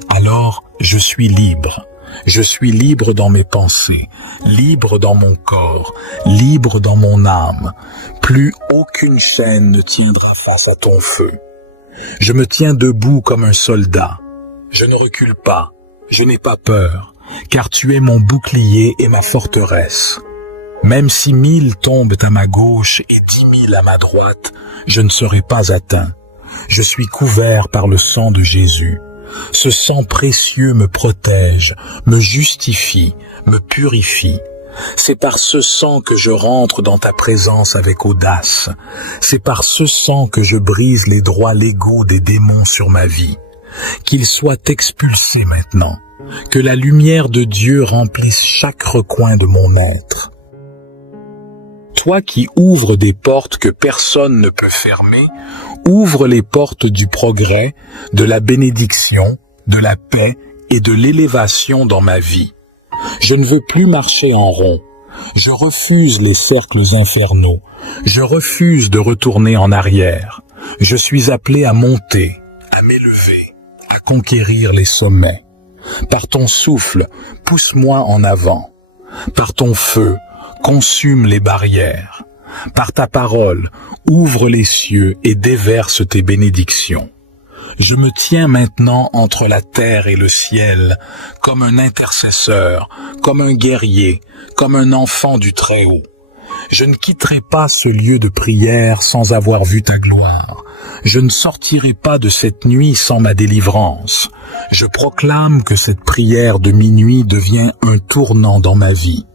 Alors, je suis libre. Je suis libre dans mes pensées, libre dans mon corps, libre dans mon âme. Plus aucune chaîne ne tiendra face à ton feu. Je me tiens debout comme un soldat. Je ne recule pas, je n'ai pas peur, car tu es mon bouclier et ma forteresse. Même si 1000 tombent à ma gauche et 10 000 à ma droite, je ne serai pas atteint. Je suis couvert par le sang de Jésus. Ce sang précieux me protège, me justifie, me purifie. C'est par ce sang que je rentre dans ta présence avec audace. C'est par ce sang que je brise les droits légaux des démons sur ma vie. Qu'ils soient expulsés maintenant. Que la lumière de Dieu remplisse chaque recoin de mon être. Toi qui ouvres des portes que personne ne peut fermer, ouvre les portes du progrès, de la bénédiction, de la paix et de l'élévation dans ma vie. Je ne veux plus marcher en rond. Je refuse les cercles infernaux. Je refuse de retourner en arrière. Je suis appelé à monter, à m'élever, à conquérir les sommets. Par ton souffle, pousse-moi en avant. Par ton feu, consume les barrières. Par ta parole, ouvre les cieux et déverse tes bénédictions. Je me tiens maintenant entre la terre et le ciel, comme un intercesseur, comme un guerrier, comme un enfant du Très-Haut. Je ne quitterai pas ce lieu de prière sans avoir vu ta gloire. Je ne sortirai pas de cette nuit sans ma délivrance. Je proclame que cette prière de minuit devient un tournant dans ma vie.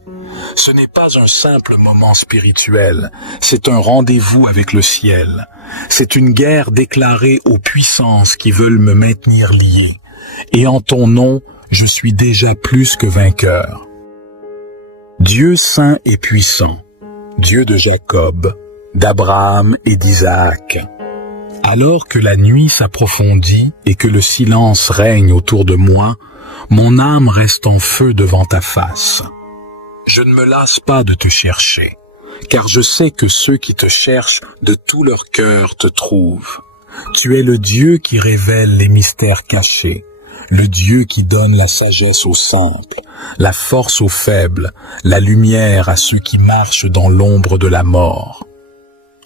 Ce n'est pas un simple moment spirituel, c'est un rendez-vous avec le ciel. C'est une guerre déclarée aux puissances qui veulent me maintenir lié. Et en ton nom, je suis déjà plus que vainqueur. Dieu saint et puissant, Dieu de Jacob, d'Abraham et d'Isaac. Alors que la nuit s'approfondit et que le silence règne autour de moi, mon âme reste en feu devant ta face. Je ne me lasse pas de te chercher, car je sais que ceux qui te cherchent de tout leur cœur te trouvent. Tu es le Dieu qui révèle les mystères cachés, le Dieu qui donne la sagesse aux simples, la force aux faibles, la lumière à ceux qui marchent dans l'ombre de la mort.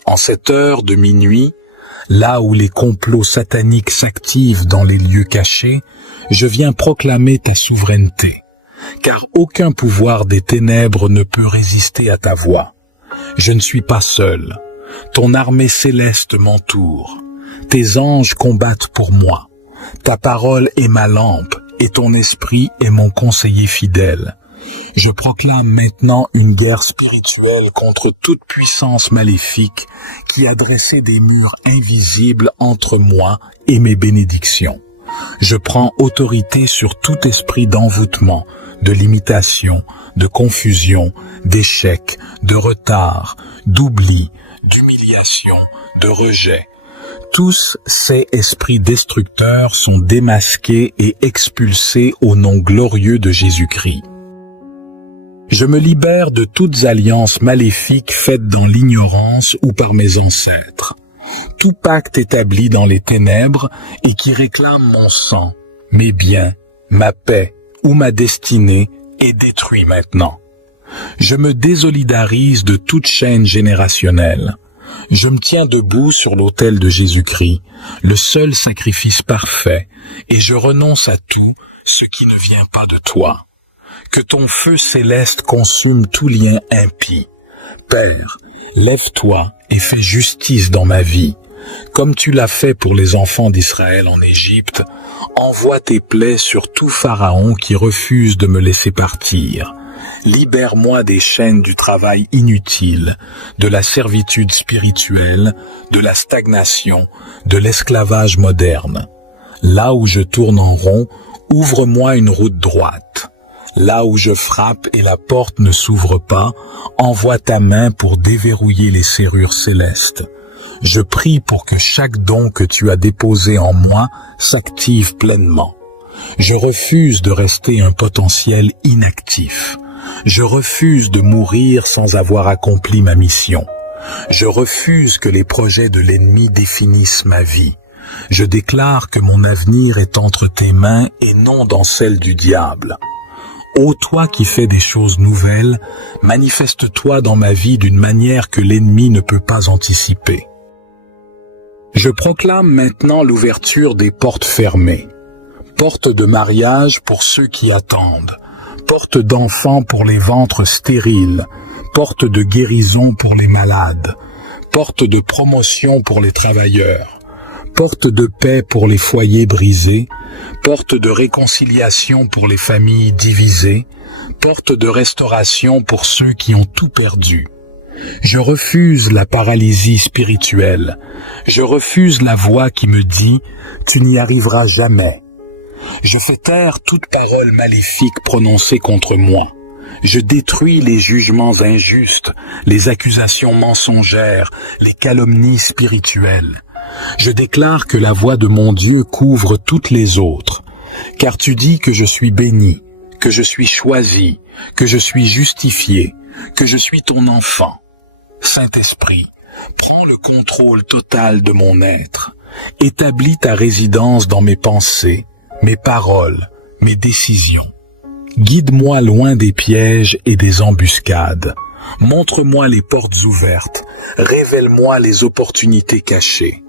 En cette heure de minuit, là où les complots sataniques s'activent dans les lieux cachés, je viens proclamer ta souveraineté. Car aucun pouvoir des ténèbres ne peut résister à ta voix. Je ne suis pas seul. Ton armée céleste m'entoure. Tes anges combattent pour moi. Ta parole est ma lampe et ton esprit est mon conseiller fidèle. Je proclame maintenant une guerre spirituelle contre toute puissance maléfique qui a dressé des murs invisibles entre moi et mes bénédictions. Je prends autorité sur tout esprit d'envoûtement, de limitation, de confusion, d'échec, de retard, d'oubli, d'humiliation, de rejet. Tous ces esprits destructeurs sont démasqués et expulsés au nom glorieux de Jésus-Christ. Je me libère de toutes alliances maléfiques faites dans l'ignorance ou par mes ancêtres. Tout pacte établi dans les ténèbres et qui réclame mon sang, mes biens, ma paix ou ma destinée est détruit maintenant. Je me désolidarise de toute chaîne générationnelle. Je me tiens debout sur l'autel de Jésus-Christ, le seul sacrifice parfait, et je renonce à tout ce qui ne vient pas de toi. Que ton feu céleste consume tout lien impie. Père, lève-toi et fais justice dans ma vie. Comme tu l'as fait pour les enfants d'Israël en Égypte, envoie tes plaies sur tout Pharaon qui refuse de me laisser partir. Libère-moi des chaînes du travail inutile, de la servitude spirituelle, de la stagnation, de l'esclavage moderne. Là où je tourne en rond, ouvre-moi une route droite. Là où je frappe et la porte ne s'ouvre pas, envoie ta main pour déverrouiller les serrures célestes. Je prie pour que chaque don que tu as déposé en moi s'active pleinement. Je refuse de rester un potentiel inactif. Je refuse de mourir sans avoir accompli ma mission. Je refuse que les projets de l'ennemi définissent ma vie. Je déclare que mon avenir est entre tes mains et non dans celle du diable. Ô toi qui fais des choses nouvelles, manifeste-toi dans ma vie d'une manière que l'ennemi ne peut pas anticiper. Je proclame maintenant l'ouverture des portes fermées. Porte de mariage pour ceux qui attendent. Porte d'enfants pour les ventres stériles. Porte de guérison pour les malades. Porte de promotion pour les travailleurs. Porte de paix pour les foyers brisés, porte de réconciliation pour les familles divisées, porte de restauration pour ceux qui ont tout perdu. Je refuse la paralysie spirituelle. Je refuse la voix qui me dit « Tu n'y arriveras jamais ». Je fais taire toute parole maléfique prononcée contre moi. Je détruis les jugements injustes, les accusations mensongères, les calomnies spirituelles. Je déclare que la voix de mon Dieu couvre toutes les autres, car tu dis que je suis béni, que je suis choisi, que je suis justifié, que je suis ton enfant. Saint-Esprit, prends le contrôle total de mon être. Établis ta résidence dans mes pensées, mes paroles, mes décisions. Guide-moi loin des pièges et des embuscades. Montre-moi les portes ouvertes. Révèle-moi les opportunités cachées.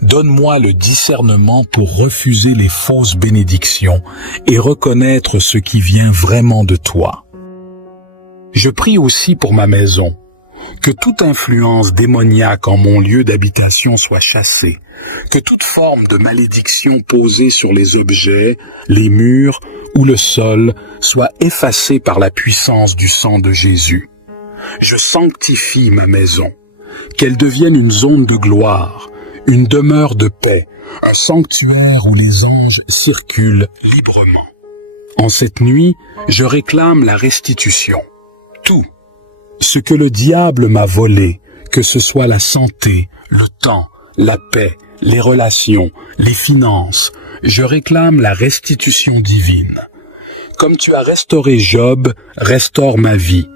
Donne-moi le discernement pour refuser les fausses bénédictions et reconnaître ce qui vient vraiment de toi. Je prie aussi pour ma maison, que toute influence démoniaque en mon lieu d'habitation soit chassée, que toute forme de malédiction posée sur les objets, les murs ou le sol soit effacée par la puissance du sang de Jésus. Je sanctifie ma maison, qu'elle devienne une zone de gloire, une demeure de paix, un sanctuaire où les anges circulent librement. En cette nuit, je réclame la restitution. Tout ce que le diable m'a volé, que ce soit la santé, le temps, la paix, les relations, les finances, je réclame la restitution divine. Comme tu as restauré Job, restaure ma vie.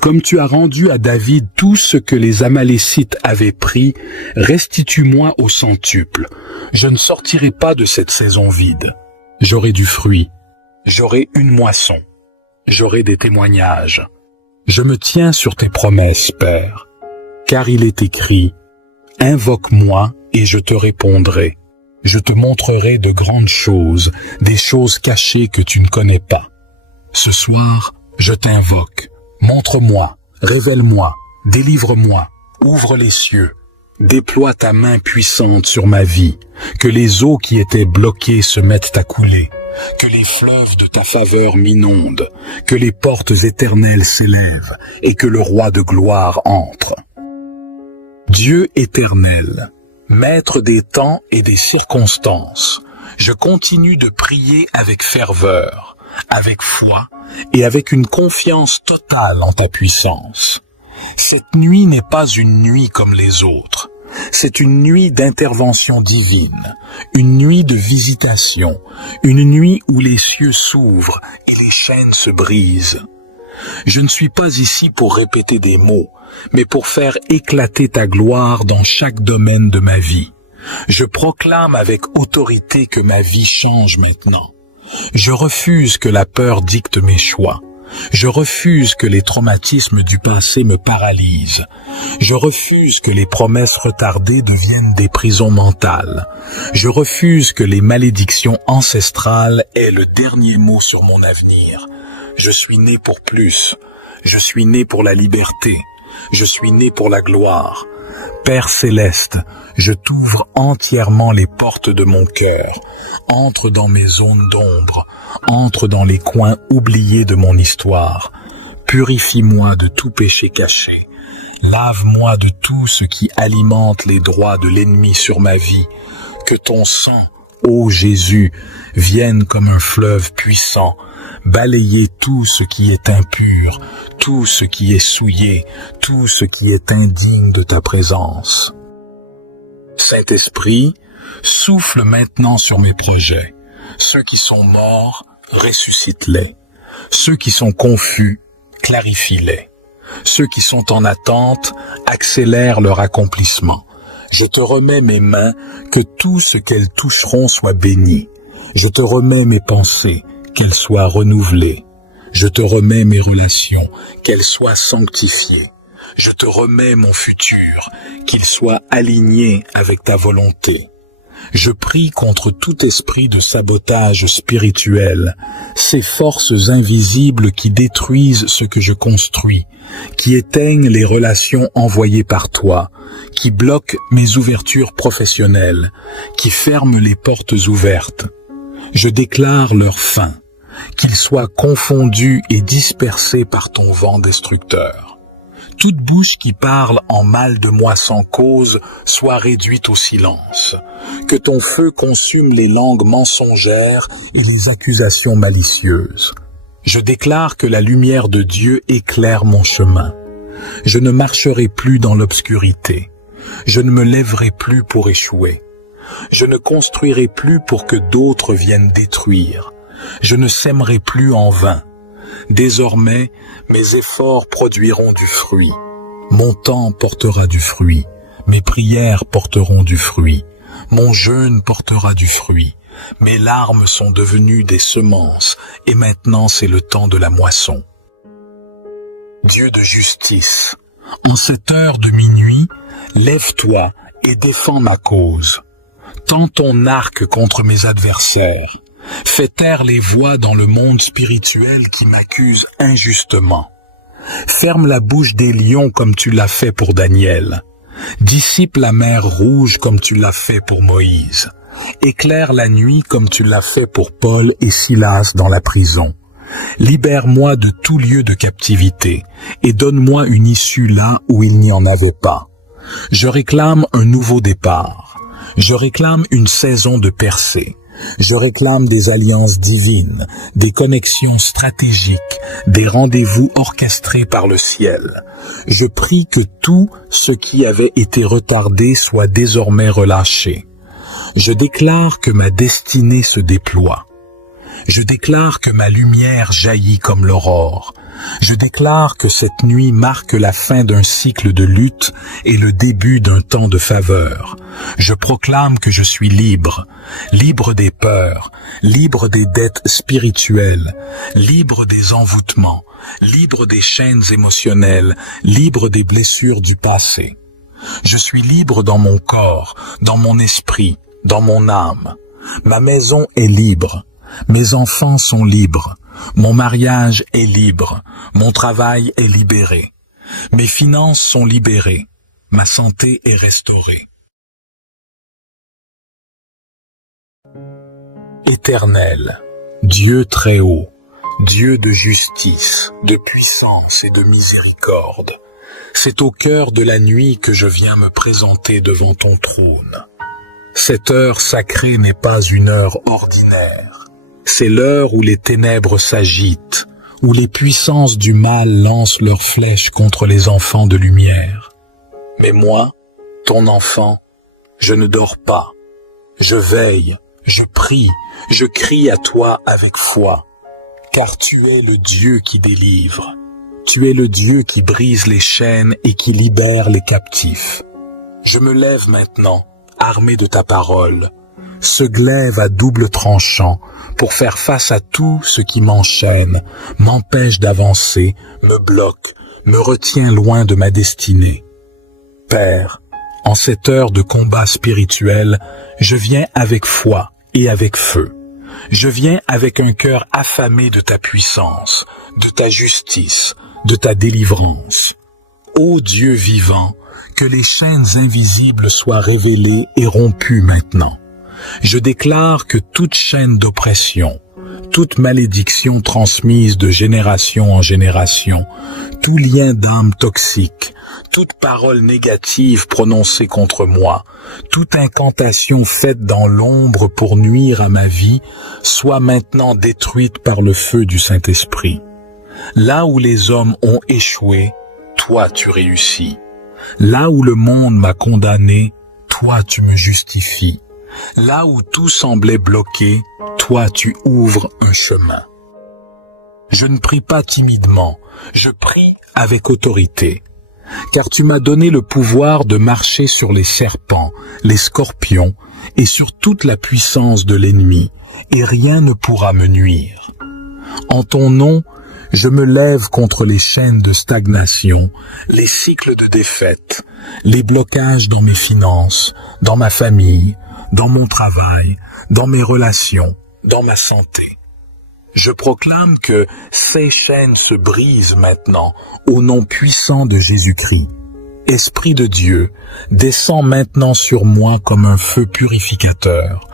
Comme tu as rendu à David tout ce que les Amalécites avaient pris, restitue-moi au centuple. Je ne sortirai pas de cette saison vide. J'aurai du fruit. J'aurai une moisson. J'aurai des témoignages. Je me tiens sur tes promesses, Père. Car il est écrit, « Invoque-moi et je te répondrai. Je te montrerai de grandes choses, des choses cachées que tu ne connais pas. » Ce soir, je t'invoque. Montre-moi, révèle-moi, délivre-moi, ouvre les cieux, déploie ta main puissante sur ma vie, que les eaux qui étaient bloquées se mettent à couler, que les fleuves de ta faveur m'inondent, que les portes éternelles s'élèvent et que le roi de gloire entre. Dieu éternel, maître des temps et des circonstances, je continue de prier avec ferveur, avec foi et avec une confiance totale en ta puissance. Cette nuit n'est pas une nuit comme les autres. C'est une nuit d'intervention divine, une nuit de visitation, une nuit où les cieux s'ouvrent et les chaînes se brisent. Je ne suis pas ici pour répéter des mots, mais pour faire éclater ta gloire dans chaque domaine de ma vie. Je proclame avec autorité que ma vie change maintenant. Je refuse que la peur dicte mes choix. Je refuse que les traumatismes du passé me paralysent. Je refuse que les promesses retardées deviennent des prisons mentales. Je refuse que les malédictions ancestrales aient le dernier mot sur mon avenir. Je suis né pour plus. Je suis né pour la liberté. Je suis né pour la gloire. Père céleste, je t'ouvre entièrement les portes de mon cœur. Entre dans mes zones d'ombre. Entre dans les coins oubliés de mon histoire. Purifie-moi de tout péché caché. Lave-moi de tout ce qui alimente les droits de l'ennemi sur ma vie. Que ton sang, ô Jésus, vienne comme un fleuve puissant, balayer tout ce qui est impur, tout ce qui est souillé, tout ce qui est indigne de ta présence. Saint-Esprit, souffle maintenant sur mes projets. Ceux qui sont morts, ressuscite-les. Ceux qui sont confus, clarifie-les. Ceux qui sont en attente, accélère leur accomplissement. Je te remets mes mains, que tout ce qu'elles toucheront soit béni. Je te remets mes pensées, qu'elles soient renouvelées. Je te remets mes relations, qu'elles soient sanctifiées. Je te remets mon futur, qu'il soit aligné avec ta volonté. Je prie contre tout esprit de sabotage spirituel, ces forces invisibles qui détruisent ce que je construis, qui éteignent les relations envoyées par toi, qui bloquent mes ouvertures professionnelles, qui ferment les portes ouvertes. Je déclare leur fin, qu'ils soient confondus et dispersés par ton vent destructeur. Toute bouche qui parle en mal de moi sans cause soit réduite au silence. Que ton feu consume les langues mensongères et les accusations malicieuses. Je déclare que la lumière de Dieu éclaire mon chemin. Je ne marcherai plus dans l'obscurité. Je ne me lèverai plus pour échouer. Je ne construirai plus pour que d'autres viennent détruire. Je ne sèmerai plus en vain. Désormais, mes efforts produiront du fruit. Mon temps portera du fruit. Mes prières porteront du fruit. Mon jeûne portera du fruit. Mes larmes sont devenues des semences, et maintenant c'est le temps de la moisson. Dieu de justice, en cette heure de minuit, lève-toi et défends ma cause. Tends ton arc contre mes adversaires. Fais taire les voix dans le monde spirituel qui m'accusent injustement. Ferme la bouche des lions comme tu l'as fait pour Daniel. Dissipe la mer rouge comme tu l'as fait pour Moïse. Éclaire la nuit comme tu l'as fait pour Paul et Silas dans la prison. Libère-moi de tout lieu de captivité et donne-moi une issue là où il n'y en avait pas. Je réclame un nouveau départ. Je réclame une saison de percée. Je réclame des alliances divines, des connexions stratégiques, des rendez-vous orchestrés par le ciel. Je prie que tout ce qui avait été retardé soit désormais relâché. Je déclare que ma destinée se déploie. Je déclare que ma lumière jaillit comme l'aurore. Je déclare que cette nuit marque la fin d'un cycle de lutte et le début d'un temps de faveur. Je proclame que je suis libre, libre des peurs, libre des dettes spirituelles, libre des envoûtements, libre des chaînes émotionnelles, libre des blessures du passé. Je suis libre dans mon corps, dans mon esprit, dans mon âme. Ma maison est libre. Mes enfants sont libres, mon mariage est libre, mon travail est libéré, mes finances sont libérées, ma santé est restaurée. Éternel, Dieu très haut, Dieu de justice, de puissance et de miséricorde, c'est au cœur de la nuit que je viens me présenter devant ton trône. Cette heure sacrée n'est pas une heure ordinaire. C'est l'heure où les ténèbres s'agitent, où les puissances du mal lancent leurs flèches contre les enfants de lumière. Mais moi, ton enfant, je ne dors pas. Je veille, je prie, je crie à toi avec foi, car tu es le Dieu qui délivre. Tu es le Dieu qui brise les chaînes et qui libère les captifs. Je me lève maintenant, armé de ta parole, ce glaive à double tranchant, pour faire face à tout ce qui m'enchaîne, m'empêche d'avancer, me bloque, me retient loin de ma destinée. Père, en cette heure de combat spirituel, je viens avec foi et avec feu. Je viens avec un cœur affamé de ta puissance, de ta justice, de ta délivrance. Ô Dieu vivant, que les chaînes invisibles soient révélées et rompues maintenant. Je déclare que toute chaîne d'oppression, toute malédiction transmise de génération en génération, tout lien d'âme toxique, toute parole négative prononcée contre moi, toute incantation faite dans l'ombre pour nuire à ma vie, soit maintenant détruite par le feu du Saint-Esprit. Là où les hommes ont échoué, toi tu réussis. Là où le monde m'a condamné, toi tu me justifies. Là où tout semblait bloqué, toi tu ouvres un chemin. Je ne prie pas timidement, je prie avec autorité, car tu m'as donné le pouvoir de marcher sur les serpents, les scorpions et sur toute la puissance de l'ennemi, et rien ne pourra me nuire. En ton nom, je me lève contre les chaînes de stagnation, les cycles de défaite, les blocages dans mes finances, dans ma famille, dans mon travail, dans mes relations, dans ma santé. Je proclame que ces chaînes se brisent maintenant au nom puissant de Jésus-Christ. Esprit de Dieu, descends maintenant sur moi comme un feu purificateur.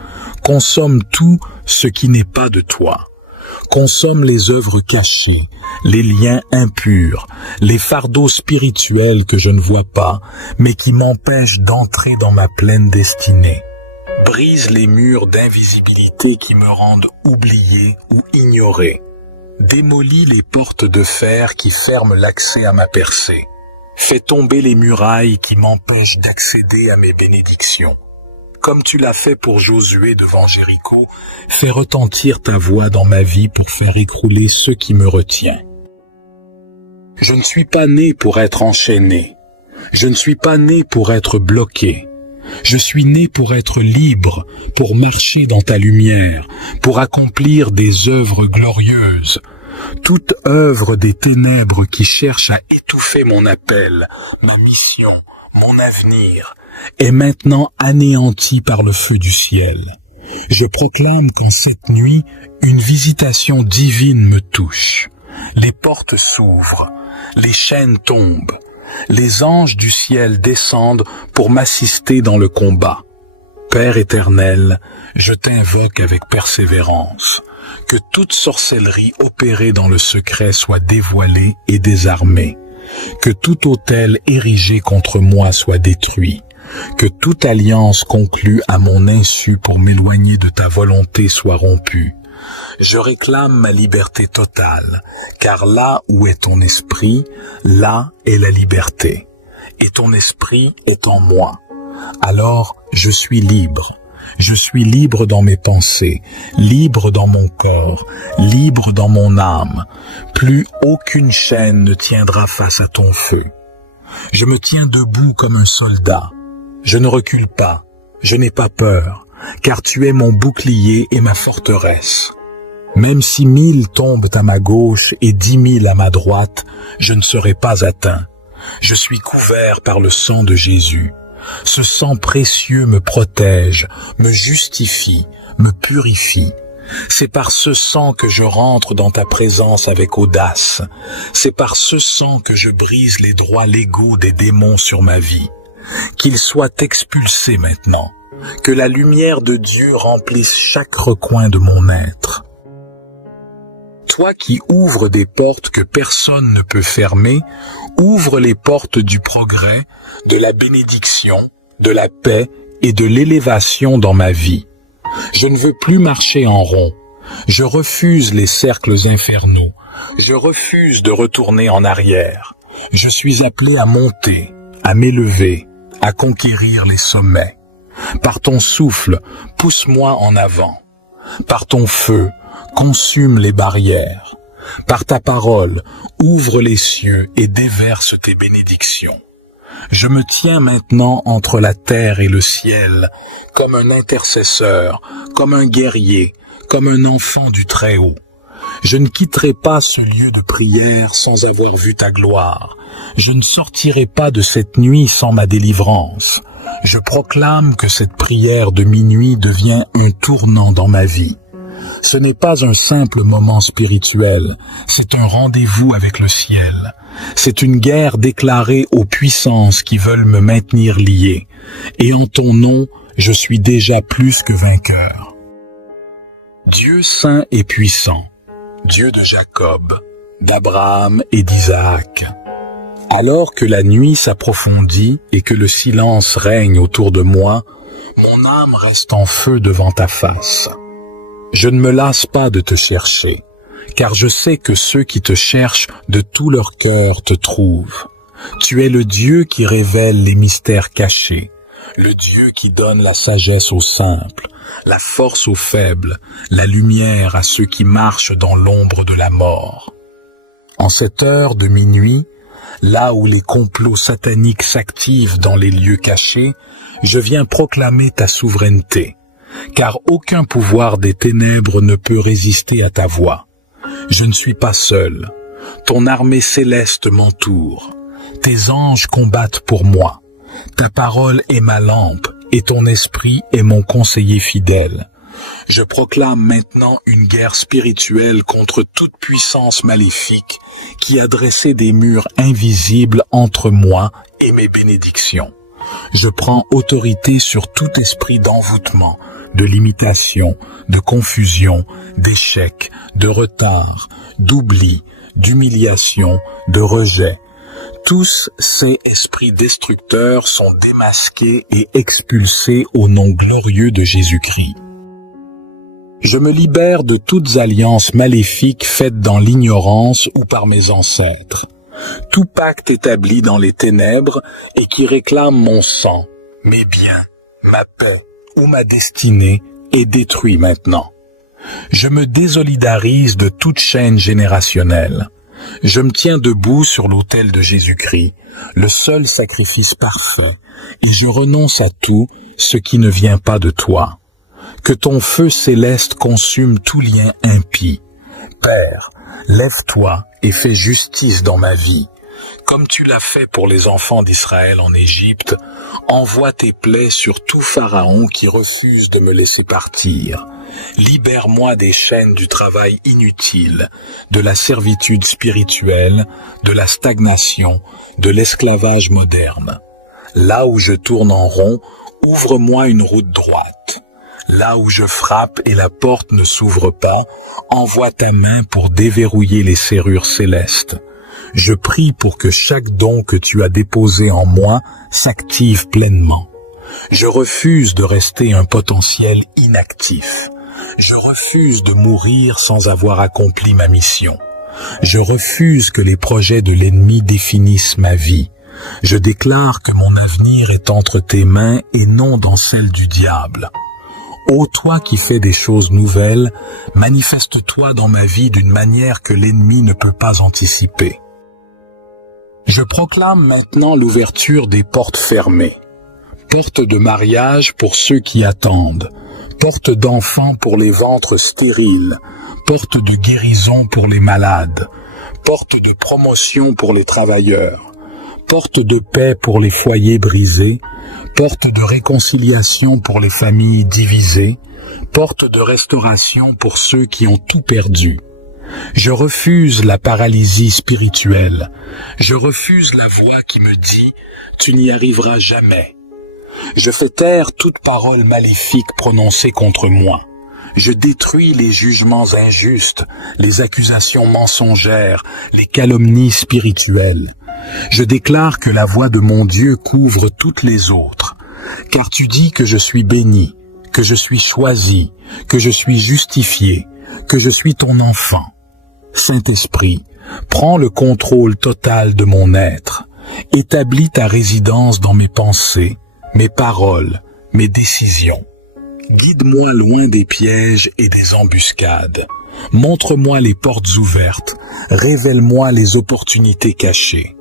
Consomme tout ce qui n'est pas de toi. Consomme les œuvres cachées, les liens impurs, les fardeaux spirituels que je ne vois pas, mais qui m'empêchent d'entrer dans ma pleine destinée. Brise les murs d'invisibilité qui me rendent oublié ou ignoré. Démolis les portes de fer qui ferment l'accès à ma percée. Fais tomber les murailles qui m'empêchent d'accéder à mes bénédictions. Comme tu l'as fait pour Josué devant Jéricho, fais retentir ta voix dans ma vie pour faire écrouler ce qui me retient. Je ne suis pas né pour être enchaîné. Je ne suis pas né pour être bloqué. Je suis né pour être libre, pour marcher dans ta lumière, pour accomplir des œuvres glorieuses. Toute œuvre des ténèbres qui cherche à étouffer mon appel, ma mission, mon avenir, est maintenant anéantie par le feu du ciel. Je proclame qu'en cette nuit, une visitation divine me touche. Les portes s'ouvrent, les chaînes tombent, les anges du ciel descendent pour m'assister dans le combat. Père éternel, je t'invoque avec persévérance. Que toute sorcellerie opérée dans le secret soit dévoilée et désarmée. Que tout autel érigé contre moi soit détruit. Que toute alliance conclue à mon insu pour m'éloigner de ta volonté soit rompue. Je réclame ma liberté totale, car là où est ton esprit, là est la liberté. Et ton esprit est en moi. Alors je suis libre. Je suis libre dans mes pensées, libre dans mon corps, libre dans mon âme. Plus aucune chaîne ne tiendra face à ton feu. Je me tiens debout comme un soldat. Je ne recule pas, je n'ai pas peur, car tu es mon bouclier et ma forteresse. Même si 1000 tombent à ma gauche et 10 000 à ma droite, je ne serai pas atteint. Je suis couvert par le sang de Jésus. Ce sang précieux me protège, me justifie, me purifie. C'est par ce sang que je rentre dans ta présence avec audace. C'est par ce sang que je brise les droits légaux des démons sur ma vie. Qu'ils soient expulsés maintenant. Que la lumière de Dieu remplisse chaque recoin de mon être. Toi qui ouvres des portes que personne ne peut fermer, ouvre les portes du progrès, de la bénédiction, de la paix et de l'élévation dans ma vie. Je ne veux plus marcher en rond. Je refuse les cercles infernaux. Je refuse de retourner en arrière. Je suis appelé à monter, à m'élever, à conquérir les sommets. Par ton souffle, pousse-moi en avant. Par ton feu, consume les barrières. Par ta parole, ouvre les cieux et déverse tes bénédictions. Je me tiens maintenant entre la terre et le ciel, comme un intercesseur, comme un guerrier, comme un enfant du Très-Haut. Je ne quitterai pas ce lieu de prière sans avoir vu ta gloire. Je ne sortirai pas de cette nuit sans ma délivrance. Je proclame que cette prière de minuit devient un tournant dans ma vie. Ce n'est pas un simple moment spirituel, c'est un rendez-vous avec le ciel. C'est une guerre déclarée aux puissances qui veulent me maintenir lié. Et en ton nom, je suis déjà plus que vainqueur. Dieu saint et puissant, Dieu de Jacob, d'Abraham et d'Isaac. Alors que la nuit s'approfondit et que le silence règne autour de moi, mon âme reste en feu devant ta face. Je ne me lasse pas de te chercher, car je sais que ceux qui te cherchent de tout leur cœur te trouvent. Tu es le Dieu qui révèle les mystères cachés, le Dieu qui donne la sagesse aux simples, la force aux faibles, la lumière à ceux qui marchent dans l'ombre de la mort. En cette heure de minuit, là où les complots sataniques s'activent dans les lieux cachés, je viens proclamer ta souveraineté, car aucun pouvoir des ténèbres ne peut résister à ta voix. Je ne suis pas seul, ton armée céleste m'entoure, tes anges combattent pour moi, ta parole est ma lampe et ton esprit est mon conseiller fidèle. Je proclame maintenant une guerre spirituelle contre toute puissance maléfique qui a dressé des murs invisibles entre moi et mes bénédictions. Je prends autorité sur tout esprit d'envoûtement, de limitation, de confusion, d'échec, de retard, d'oubli, d'humiliation, de rejet. Tous ces esprits destructeurs sont démasqués et expulsés au nom glorieux de Jésus-Christ. Je me libère de toutes alliances maléfiques faites dans l'ignorance ou par mes ancêtres. Tout pacte établi dans les ténèbres et qui réclame mon sang, mes biens, ma paix ou ma destinée est détruit maintenant. Je me désolidarise de toute chaîne générationnelle. Je me tiens debout sur l'autel de Jésus-Christ, le seul sacrifice parfait, et je renonce à tout ce qui ne vient pas de toi. Que ton feu céleste consume tout lien impie. Père, lève-toi et fais justice dans ma vie. Comme tu l'as fait pour les enfants d'Israël en Égypte, envoie tes plaies sur tout Pharaon qui refuse de me laisser partir. Libère-moi des chaînes du travail inutile, de la servitude spirituelle, de la stagnation, de l'esclavage moderne. Là où je tourne en rond, ouvre-moi une route droite. Là où je frappe et la porte ne s'ouvre pas, envoie ta main pour déverrouiller les serrures célestes. Je prie pour que chaque don que tu as déposé en moi s'active pleinement. Je refuse de rester un potentiel inactif. Je refuse de mourir sans avoir accompli ma mission. Je refuse que les projets de l'ennemi définissent ma vie. Je déclare que mon avenir est entre tes mains et non dans celle du diable. Ô toi qui fais des choses nouvelles, manifeste-toi dans ma vie d'une manière que l'ennemi ne peut pas anticiper. Je proclame maintenant l'ouverture des portes fermées. Porte de mariage pour ceux qui attendent. Porte d'enfants pour les ventres stériles. Porte de guérison pour les malades. Porte de promotion pour les travailleurs. Porte de paix pour les foyers brisés. Porte de réconciliation pour les familles divisées. Porte de restauration pour ceux qui ont tout perdu. Je refuse la paralysie spirituelle. Je refuse la voix qui me dit « Tu n'y arriveras jamais ». Je fais taire toute parole maléfique prononcée contre moi. Je détruis les jugements injustes, les accusations mensongères, les calomnies spirituelles. Je déclare que la voix de mon Dieu couvre toutes les autres, car tu dis que je suis béni, que je suis choisi, que je suis justifié, que je suis ton enfant. Saint-Esprit, prends le contrôle total de mon être. Établis ta résidence dans mes pensées, mes paroles, mes décisions. Guide-moi loin des pièges et des embuscades. Montre-moi les portes ouvertes. Révèle-moi les opportunités cachées.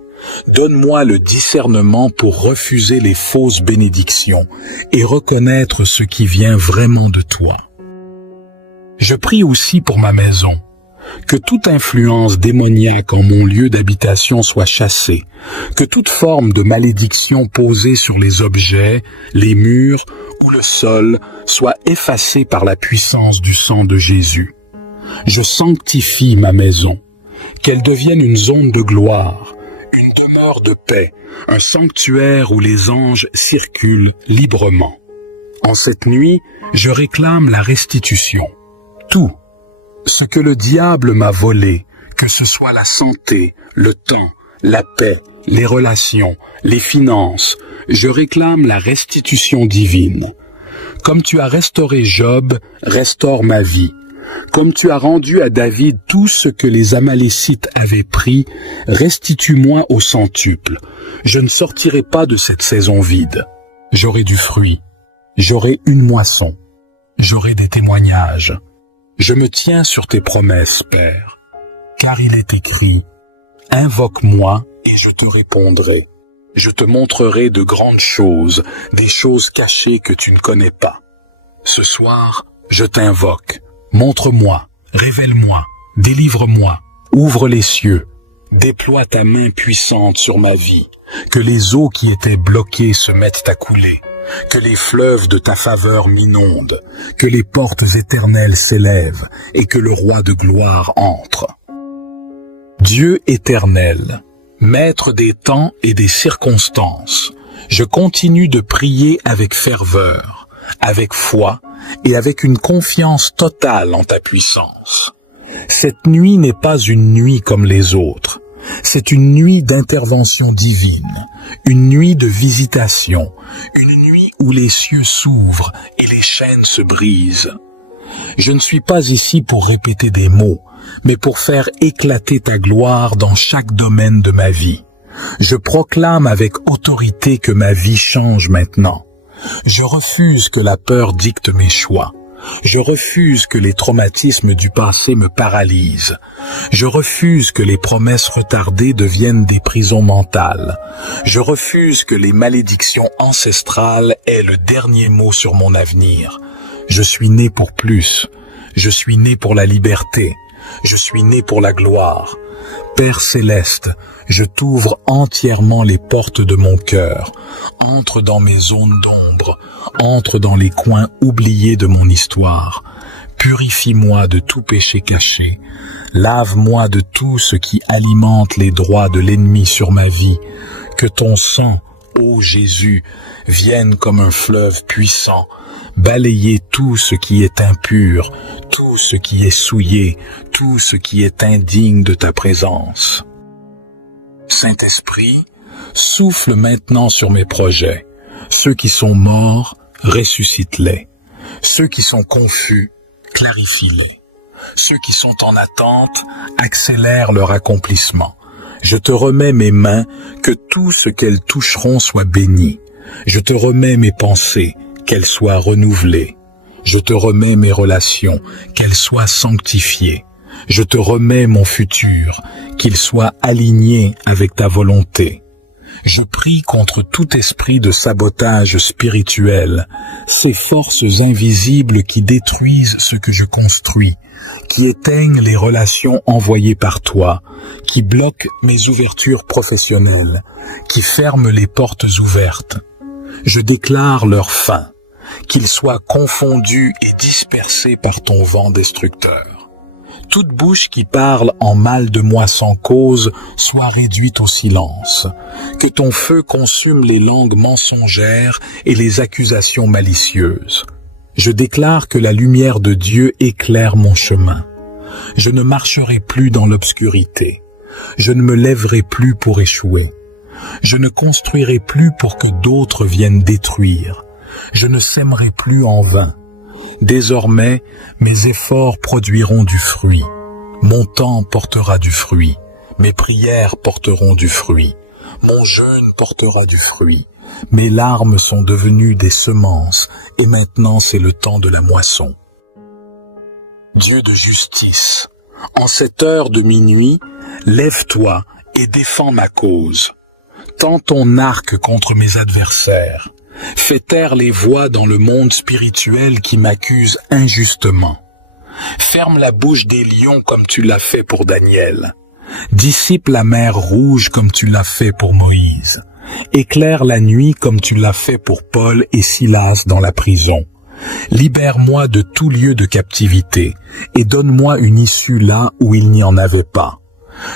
Donne-moi le discernement pour refuser les fausses bénédictions et reconnaître ce qui vient vraiment de toi. Je prie aussi pour ma maison. Que toute influence démoniaque en mon lieu d'habitation soit chassée, que toute forme de malédiction posée sur les objets, les murs ou le sol soit effacée par la puissance du sang de Jésus. Je sanctifie ma maison, qu'elle devienne une zone de gloire, une demeure de paix, un sanctuaire où les anges circulent librement. En cette nuit, je réclame la restitution. Tout ce que le diable m'a volé, que ce soit la santé, le temps, la paix, les relations, les finances, je réclame la restitution divine. Comme tu as restauré Job, restaure ma vie. Comme tu as rendu à David tout ce que les Amalécites avaient pris, restitue-moi au centuple. Je ne sortirai pas de cette saison vide. j'aurai du fruit, j'aurai une moisson, j'aurai des témoignages. Je me tiens sur tes promesses, Père, car il est écrit, « Invoque-moi et je te répondrai. Je te montrerai de grandes choses, des choses cachées que tu ne connais pas. » Ce soir, je t'invoque. Montre-moi, révèle-moi, délivre-moi, ouvre les cieux, déploie ta main puissante sur ma vie, que les eaux qui étaient bloquées se mettent à couler, que les fleuves de ta faveur m'inondent, que les portes éternelles s'élèvent et que le roi de gloire entre. Dieu éternel, maître des temps et des circonstances, je continue de prier avec ferveur, avec foi et avec une confiance totale en ta puissance. Cette nuit n'est pas une nuit comme les autres. C'est une nuit d'intervention divine, une nuit de visitation, une nuit où les cieux s'ouvrent et les chaînes se brisent. Je ne suis pas ici pour répéter des mots, mais pour faire éclater ta gloire dans chaque domaine de ma vie. Je proclame avec autorité que ma vie change maintenant. Je refuse que la peur dicte mes choix. Je refuse que les traumatismes du passé me paralysent. Je refuse que les promesses retardées deviennent des prisons mentales. Je refuse que les malédictions ancestrales aient le dernier mot sur mon avenir. Je suis né pour plus. Je suis né pour la liberté. Je suis né pour la gloire. Père céleste, je t'ouvre entièrement les portes de mon cœur. Entre dans mes zones d'ombre. Entre dans les coins oubliés de mon histoire. Purifie-moi de tout péché caché. Lave-moi de tout ce qui alimente les droits de l'ennemi sur ma vie. Que ton sang, ô Jésus, vienne comme un fleuve puissant, balayer tout ce qui est impur, tout ce qui est souillé, tout ce qui est indigne de ta présence. Saint-Esprit, souffle maintenant sur mes projets. Ceux qui sont morts, ressuscite-les. Ceux qui sont confus, clarifie-les. Ceux qui sont en attente, accélère leur accomplissement. Je te remets mes mains, que tout ce qu'elles toucheront soit béni. Je te remets mes pensées, qu'elles soient renouvelées. Je te remets mes relations, qu'elles soient sanctifiées. Je te remets mon futur, qu'il soit aligné avec ta volonté. Je prie contre tout esprit de sabotage spirituel, ces forces invisibles qui détruisent ce que je construis, qui éteignent les relations envoyées par toi, qui bloquent mes ouvertures professionnelles, qui ferment les portes ouvertes. Je déclare leur fin, qu'ils soient confondus et dispersés par ton vent destructeur. Toute bouche qui parle en mal de moi sans cause soit réduite au silence. Que ton feu consume les langues mensongères et les accusations malicieuses. Je déclare que la lumière de Dieu éclaire mon chemin. Je ne marcherai plus dans l'obscurité. Je ne me lèverai plus pour échouer. Je ne construirai plus pour que d'autres viennent détruire. Je ne sèmerai plus en vain. Désormais, mes efforts produiront du fruit. Mon temps portera du fruit. Mes prières porteront du fruit. Mon jeûne portera du fruit. Mes larmes sont devenues des semences, et maintenant c'est le temps de la moisson. Dieu de justice, en cette heure de minuit, lève-toi et défends ma cause. Tends ton arc contre mes adversaires. Fais taire les voix dans le monde spirituel qui m'accusent injustement. Ferme la bouche des lions comme tu l'as fait pour Daniel. Dissipe la mer rouge comme tu l'as fait pour Moïse. Éclaire la nuit comme tu l'as fait pour Paul et Silas dans la prison. Libère-moi de tout lieu de captivité et donne-moi une issue là où il n'y en avait pas.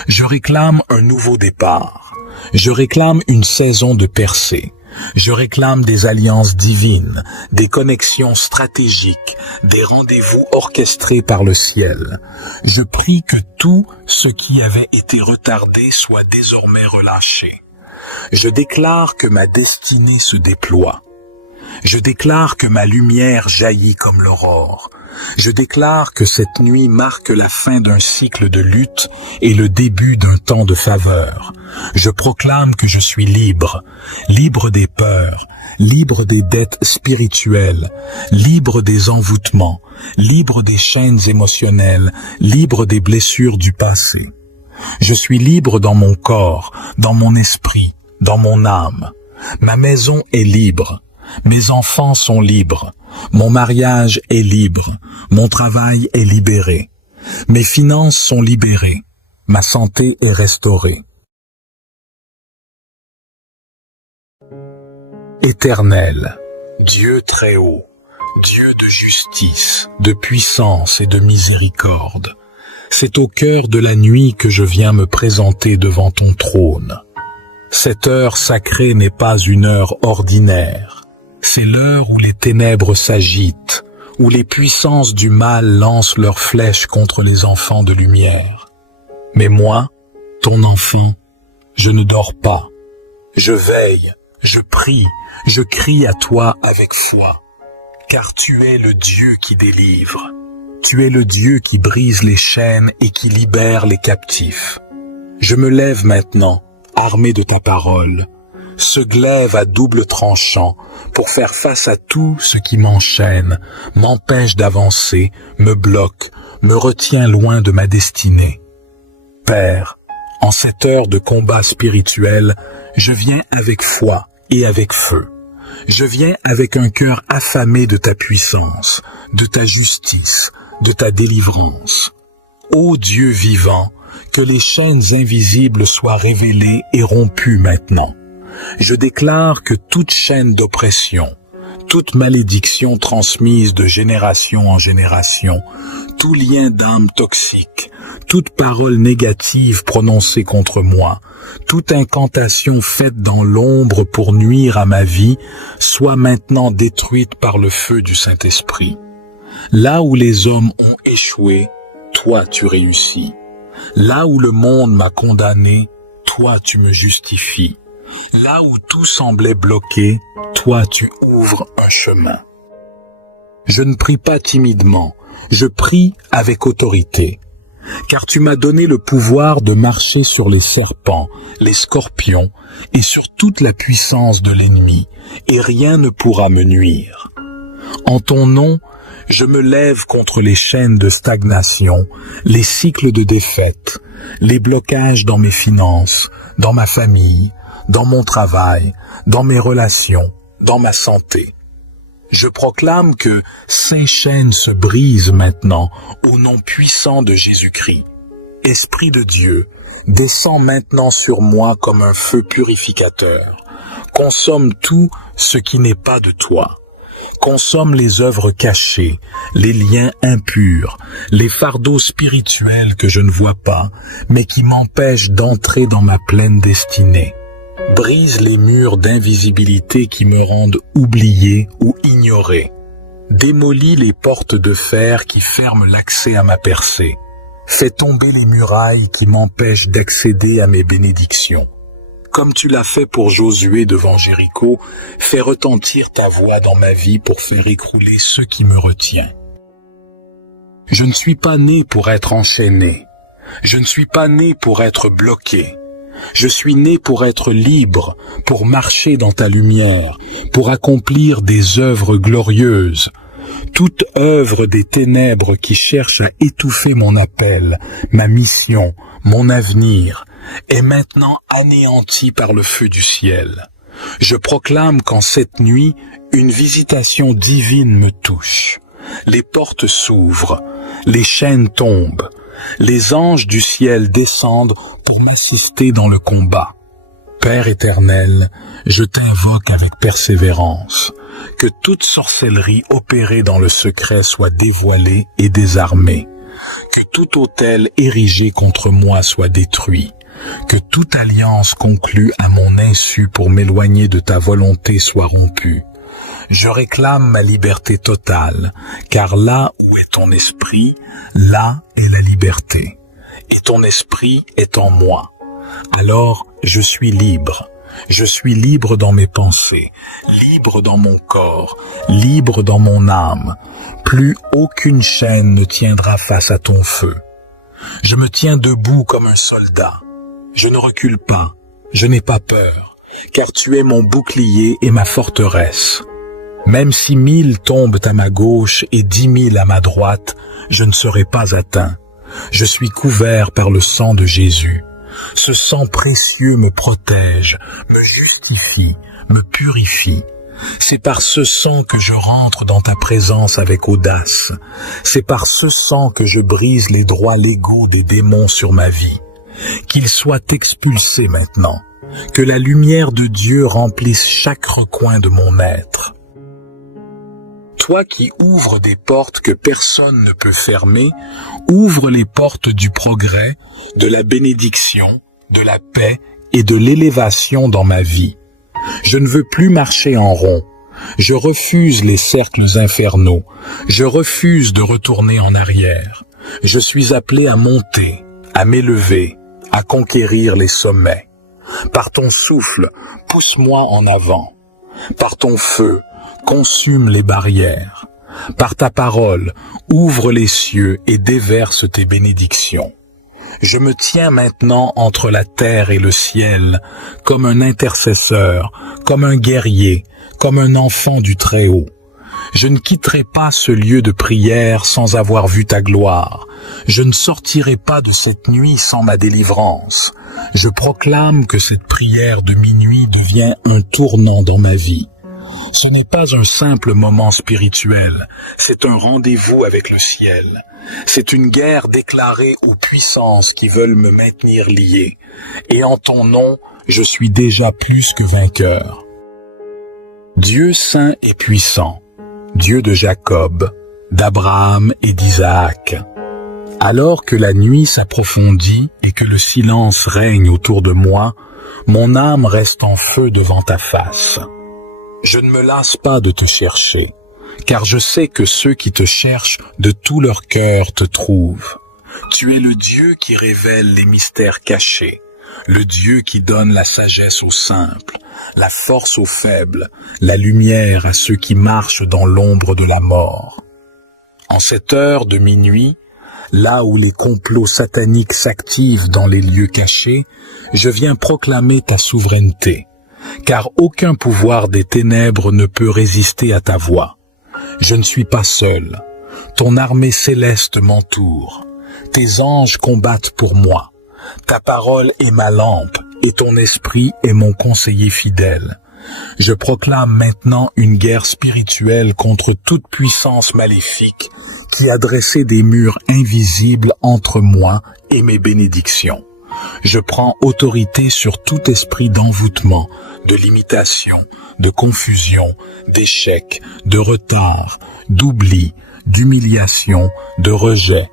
Je réclame un nouveau départ. Je réclame une saison de percée. Je réclame des alliances divines, des connexions stratégiques, des rendez-vous orchestrés par le ciel. Je prie que tout ce qui avait été retardé soit désormais relâché. Je déclare que ma destinée se déploie. Je déclare que ma lumière jaillit comme l'aurore, Je déclare que cette nuit marque la fin d'un cycle de lutte et le début d'un temps de faveur. Je proclame que je suis libre, libre des peurs, libre des dettes spirituelles, libre des envoûtements, libre des chaînes émotionnelles, libre des blessures du passé. Je suis libre dans mon corps, dans mon esprit, dans mon âme. Ma maison est libre. Mes enfants sont libres. Mon mariage est libre. Mon travail est libéré. Mes finances sont libérées. Ma santé est restaurée. Éternel, Dieu très haut, Dieu de justice, de puissance et de miséricorde, c'est au cœur de la nuit que je viens me présenter devant ton trône. Cette heure sacrée n'est pas une heure ordinaire. C'est l'heure où les ténèbres s'agitent, où les puissances du mal lancent leurs flèches contre les enfants de lumière. Mais moi, ton enfant, je ne dors pas. Je veille, je prie, je crie à toi avec foi, car tu es le Dieu qui délivre. Tu es le Dieu qui brise les chaînes et qui libère les captifs. Je me lève maintenant, armé de ta parole, ce glaive à double tranchant, pour faire face à tout ce qui m'enchaîne, m'empêche d'avancer, me bloque, me retient loin de ma destinée. Père, en cette heure de combat spirituel, je viens avec foi et avec feu. Je viens avec un cœur affamé de ta puissance, de ta justice, de ta délivrance. Ô Dieu vivant, que les chaînes invisibles soient révélées et rompues maintenant. Je déclare que toute chaîne d'oppression, toute malédiction transmise de génération en génération, tout lien d'âme toxique, toute parole négative prononcée contre moi, toute incantation faite dans l'ombre pour nuire à ma vie, soit maintenant détruite par le feu du Saint-Esprit. Là où les hommes ont échoué, toi tu réussis. Là où le monde m'a condamné, toi tu me justifies. Là où tout semblait bloqué, toi tu ouvres un chemin. Je ne prie pas timidement, je prie avec autorité, car tu m'as donné le pouvoir de marcher sur les serpents, les scorpions et sur toute la puissance de l'ennemi, et rien ne pourra me nuire. En ton nom, je me lève contre les chaînes de stagnation, les cycles de défaite, les blocages dans mes finances, dans ma famille, dans mon travail, dans mes relations, dans ma santé. Je proclame que ces chaînes se brisent maintenant au nom puissant de Jésus-Christ. Esprit de Dieu, descends maintenant sur moi comme un feu purificateur. Consomme tout ce qui n'est pas de toi. Consomme les œuvres cachées, les liens impurs, les fardeaux spirituels que je ne vois pas, mais qui m'empêchent d'entrer dans ma pleine destinée. Brise les murs d'invisibilité qui me rendent oublié ou ignoré. Démolis les portes de fer qui ferment l'accès à ma percée. Fais tomber les murailles qui m'empêchent d'accéder à mes bénédictions. Comme tu l'as fait pour Josué devant Jéricho, fais retentir ta voix dans ma vie pour faire écrouler ce qui me retient. Je ne suis pas né pour être enchaîné. Je ne suis pas né pour être bloqué. Je suis né pour être libre, pour marcher dans ta lumière, pour accomplir des œuvres glorieuses. Toute œuvre des ténèbres qui cherche à étouffer mon appel, ma mission, mon avenir, est maintenant anéantie par le feu du ciel. Je proclame qu'en cette nuit, une visitation divine me touche. Les portes s'ouvrent, les chaînes tombent. Les anges du ciel descendent pour m'assister dans le combat. Père éternel, je t'invoque avec persévérance, que toute sorcellerie opérée dans le secret soit dévoilée et désarmée, que tout autel érigé contre moi soit détruit, que toute alliance conclue à mon insu pour m'éloigner de ta volonté soit rompue. Je réclame ma liberté totale, car là où est ton esprit, là est la liberté. Et ton esprit est en moi. Alors je suis libre, Je suis libre dans mes pensées, libre dans mon corps, libre dans mon âme. Plus aucune chaîne ne tiendra face à ton feu. Je me tiens debout comme un soldat. Je ne recule pas, je n'ai pas peur, car tu es mon bouclier et ma forteresse. Même si 1000 tombent à ma gauche et 10 000 à ma droite, je ne serai pas atteint. Je suis couvert par le sang de Jésus. Ce sang précieux me protège, me justifie, me purifie. C'est par ce sang que je rentre dans ta présence avec audace. C'est par ce sang que je brise les droits légaux des démons sur ma vie. Qu'ils soient expulsés maintenant. Que la lumière de Dieu remplisse chaque recoin de mon être. Toi qui ouvres des portes que personne ne peut fermer, ouvre les portes du progrès, de la bénédiction, de la paix et de l'élévation dans ma vie. Je ne veux plus marcher en rond. Je refuse les cercles infernaux. Je refuse de retourner en arrière. Je suis appelé à monter, à m'élever, à conquérir les sommets. Par ton souffle, pousse-moi en avant. Par ton feu, consume les barrières. Par ta parole, ouvre les cieux et déverse tes bénédictions. Je me tiens maintenant entre la terre et le ciel, comme un intercesseur, comme un guerrier, comme un enfant du Très-Haut. Je ne quitterai pas ce lieu de prière sans avoir vu ta gloire. Je ne sortirai pas de cette nuit sans ma délivrance. Je proclame que cette prière de minuit devient un tournant dans ma vie. Ce n'est pas un simple moment spirituel, c'est un rendez-vous avec le ciel. C'est une guerre déclarée aux puissances qui veulent me maintenir lié. Et en ton nom, je suis déjà plus que vainqueur. Dieu saint et puissant, Dieu de Jacob, d'Abraham et d'Isaac. Alors que la nuit s'approfondit et que le silence règne autour de moi, mon âme reste en feu devant ta face. Je ne me lasse pas de te chercher, car je sais que ceux qui te cherchent de tout leur cœur te trouvent. Tu es le Dieu qui révèle les mystères cachés, le Dieu qui donne la sagesse aux simples, la force aux faibles, la lumière à ceux qui marchent dans l'ombre de la mort. En cette heure de minuit, là où les complots sataniques s'activent dans les lieux cachés, je viens proclamer ta souveraineté. Car aucun pouvoir des ténèbres ne peut résister à ta voix. Je ne suis pas seul. Ton armée céleste m'entoure. Tes anges combattent pour moi. Ta parole est ma lampe et ton esprit est mon conseiller fidèle. Je proclame maintenant une guerre spirituelle contre toute puissance maléfique qui a dressé des murs invisibles entre moi et mes bénédictions. Je prends autorité sur tout esprit d'envoûtement, de limitation, de confusion, d'échec, de retard, d'oubli, d'humiliation, de rejet.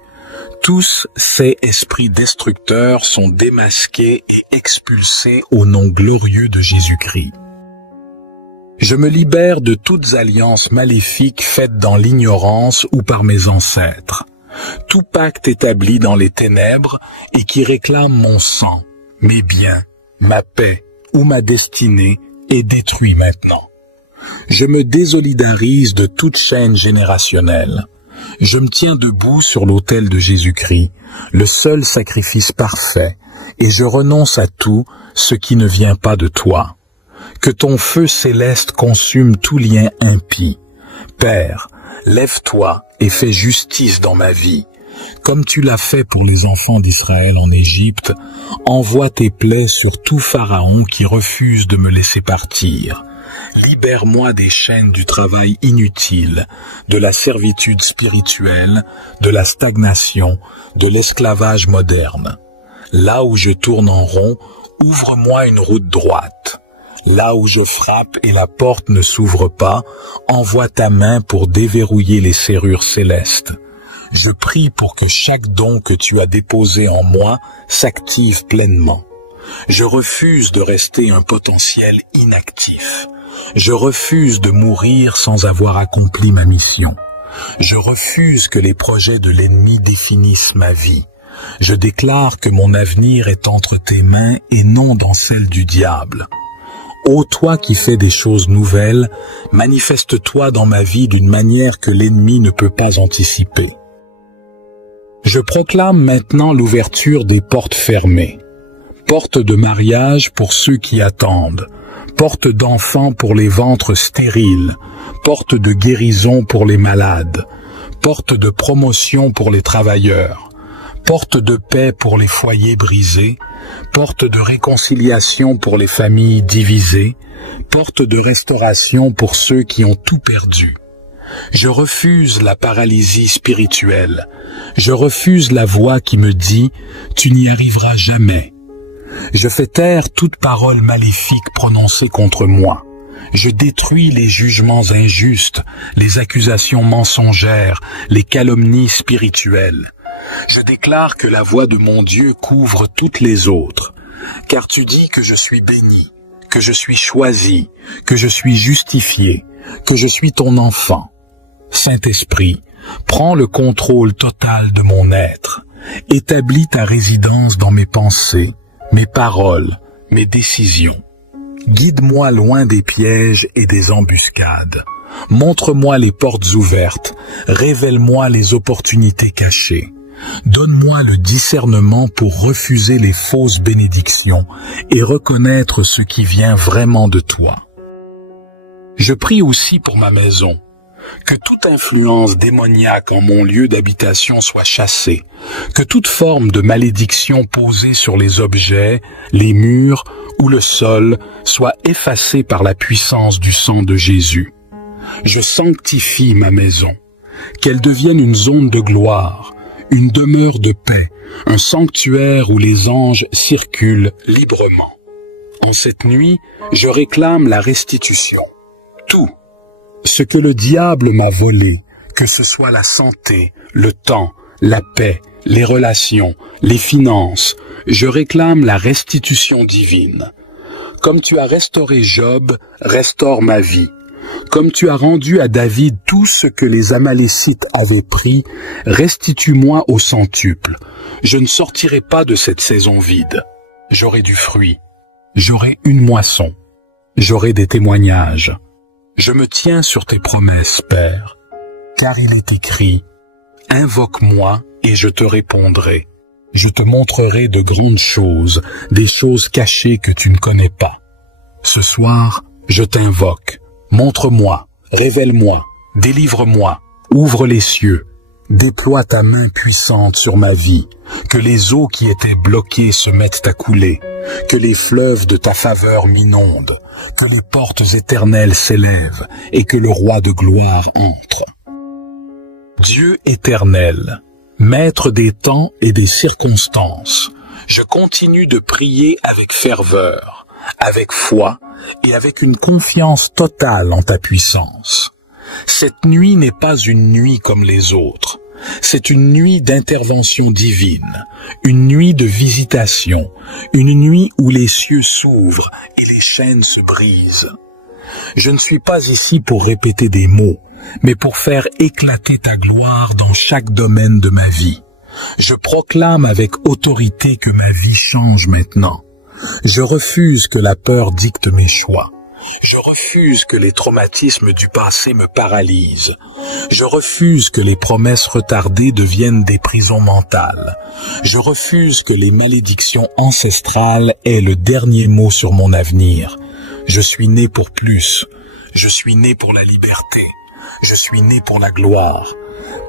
Tous ces esprits destructeurs sont démasqués et expulsés au nom glorieux de Jésus-Christ. Je me libère de toutes alliances maléfiques faites dans l'ignorance ou par mes ancêtres. Tout pacte établi dans les ténèbres et qui réclame mon sang, mes biens, ma paix ou ma destinée est détruit maintenant. Je me désolidarise de toute chaîne générationnelle. Je me tiens debout sur l'autel de Jésus-Christ, le seul sacrifice parfait, et je renonce à tout ce qui ne vient pas de toi. Que ton feu céleste consume tout lien impie. Père, lève-toi et fais justice dans ma vie. Comme tu l'as fait pour les enfants d'Israël en Égypte, envoie tes plaies sur tout Pharaon qui refuse de me laisser partir. Libère-moi des chaînes du travail inutile, de la servitude spirituelle, de la stagnation, de l'esclavage moderne. Là où je tourne en rond, ouvre-moi une route droite. Là où je frappe et la porte ne s'ouvre pas, envoie ta main pour déverrouiller les serrures célestes. Je prie pour que chaque don que tu as déposé en moi s'active pleinement. Je refuse de rester un potentiel inactif. Je refuse de mourir sans avoir accompli ma mission. Je refuse que les projets de l'ennemi définissent ma vie. Je déclare que mon avenir est entre tes mains et non dans celle du diable. Ô toi qui fais des choses nouvelles, manifeste-toi dans ma vie d'une manière que l'ennemi ne peut pas anticiper. Je proclame maintenant l'ouverture des portes fermées. Porte de mariage pour ceux qui attendent. Porte d'enfants pour les ventres stériles. Porte de guérison pour les malades. Porte de promotion pour les travailleurs. Porte de paix pour les foyers brisés. Porte de réconciliation pour les familles divisées. Porte de restauration pour ceux qui ont tout perdu. Je refuse la paralysie spirituelle. Je refuse la voix qui me dit « Tu n'y arriveras jamais ». Je fais taire toute parole maléfique prononcée contre moi. Je détruis les jugements injustes, les accusations mensongères, les calomnies spirituelles. Je déclare que la voix de mon Dieu couvre toutes les autres, car tu dis que je suis béni, que je suis choisi, que je suis justifié, que je suis ton enfant. Saint-Esprit, prends le contrôle total de mon être. Établis ta résidence dans mes pensées, mes paroles, mes décisions. Guide-moi loin des pièges et des embuscades. Montre-moi les portes ouvertes. Révèle-moi les opportunités cachées. Donne-moi le discernement pour refuser les fausses bénédictions et reconnaître ce qui vient vraiment de toi. Je prie aussi pour ma maison. Que toute influence démoniaque en mon lieu d'habitation soit chassée, que toute forme de malédiction posée sur les objets, les murs ou le sol soit effacée par la puissance du sang de Jésus. Je sanctifie ma maison, qu'elle devienne une zone de gloire, une demeure de paix, un sanctuaire où les anges circulent librement. En cette nuit, je réclame la restitution. Tout ce que le diable m'a volé, que ce soit la santé, le temps, la paix, les relations, les finances, je réclame la restitution divine. Comme tu as restauré Job, restaure ma vie. Comme tu as rendu à David tout ce que les Amalécites avaient pris, restitue-moi au centuple. Je ne sortirai pas de cette saison vide. J'aurai du fruit. J'aurai une moisson. J'aurai des témoignages. Je me tiens sur tes promesses, Père, car il est écrit « Invoque-moi et je te répondrai. Je te montrerai de grandes choses, des choses cachées que tu ne connais pas. Ce soir, je t'invoque. Montre-moi, révèle-moi, délivre-moi, ouvre les cieux. Déploie ta main puissante sur ma vie, que les eaux qui étaient bloquées se mettent à couler, que les fleuves de ta faveur m'inondent, que les portes éternelles s'élèvent et que le roi de gloire entre. Dieu éternel, maître des temps et des circonstances, je continue de prier avec ferveur, avec foi et avec une confiance totale en ta puissance. Cette nuit n'est pas une nuit comme les autres. C'est une nuit d'intervention divine, une nuit de visitation, une nuit où les cieux s'ouvrent et les chaînes se brisent. Je ne suis pas ici pour répéter des mots, mais pour faire éclater ta gloire dans chaque domaine de ma vie. Je proclame avec autorité que ma vie change maintenant. Je refuse que la peur dicte mes choix. Je refuse que les traumatismes du passé me paralysent. Je refuse que les promesses retardées deviennent des prisons mentales. Je refuse que les malédictions ancestrales aient le dernier mot sur mon avenir. Je suis né pour plus. Je suis né pour la liberté. Je suis né pour la gloire.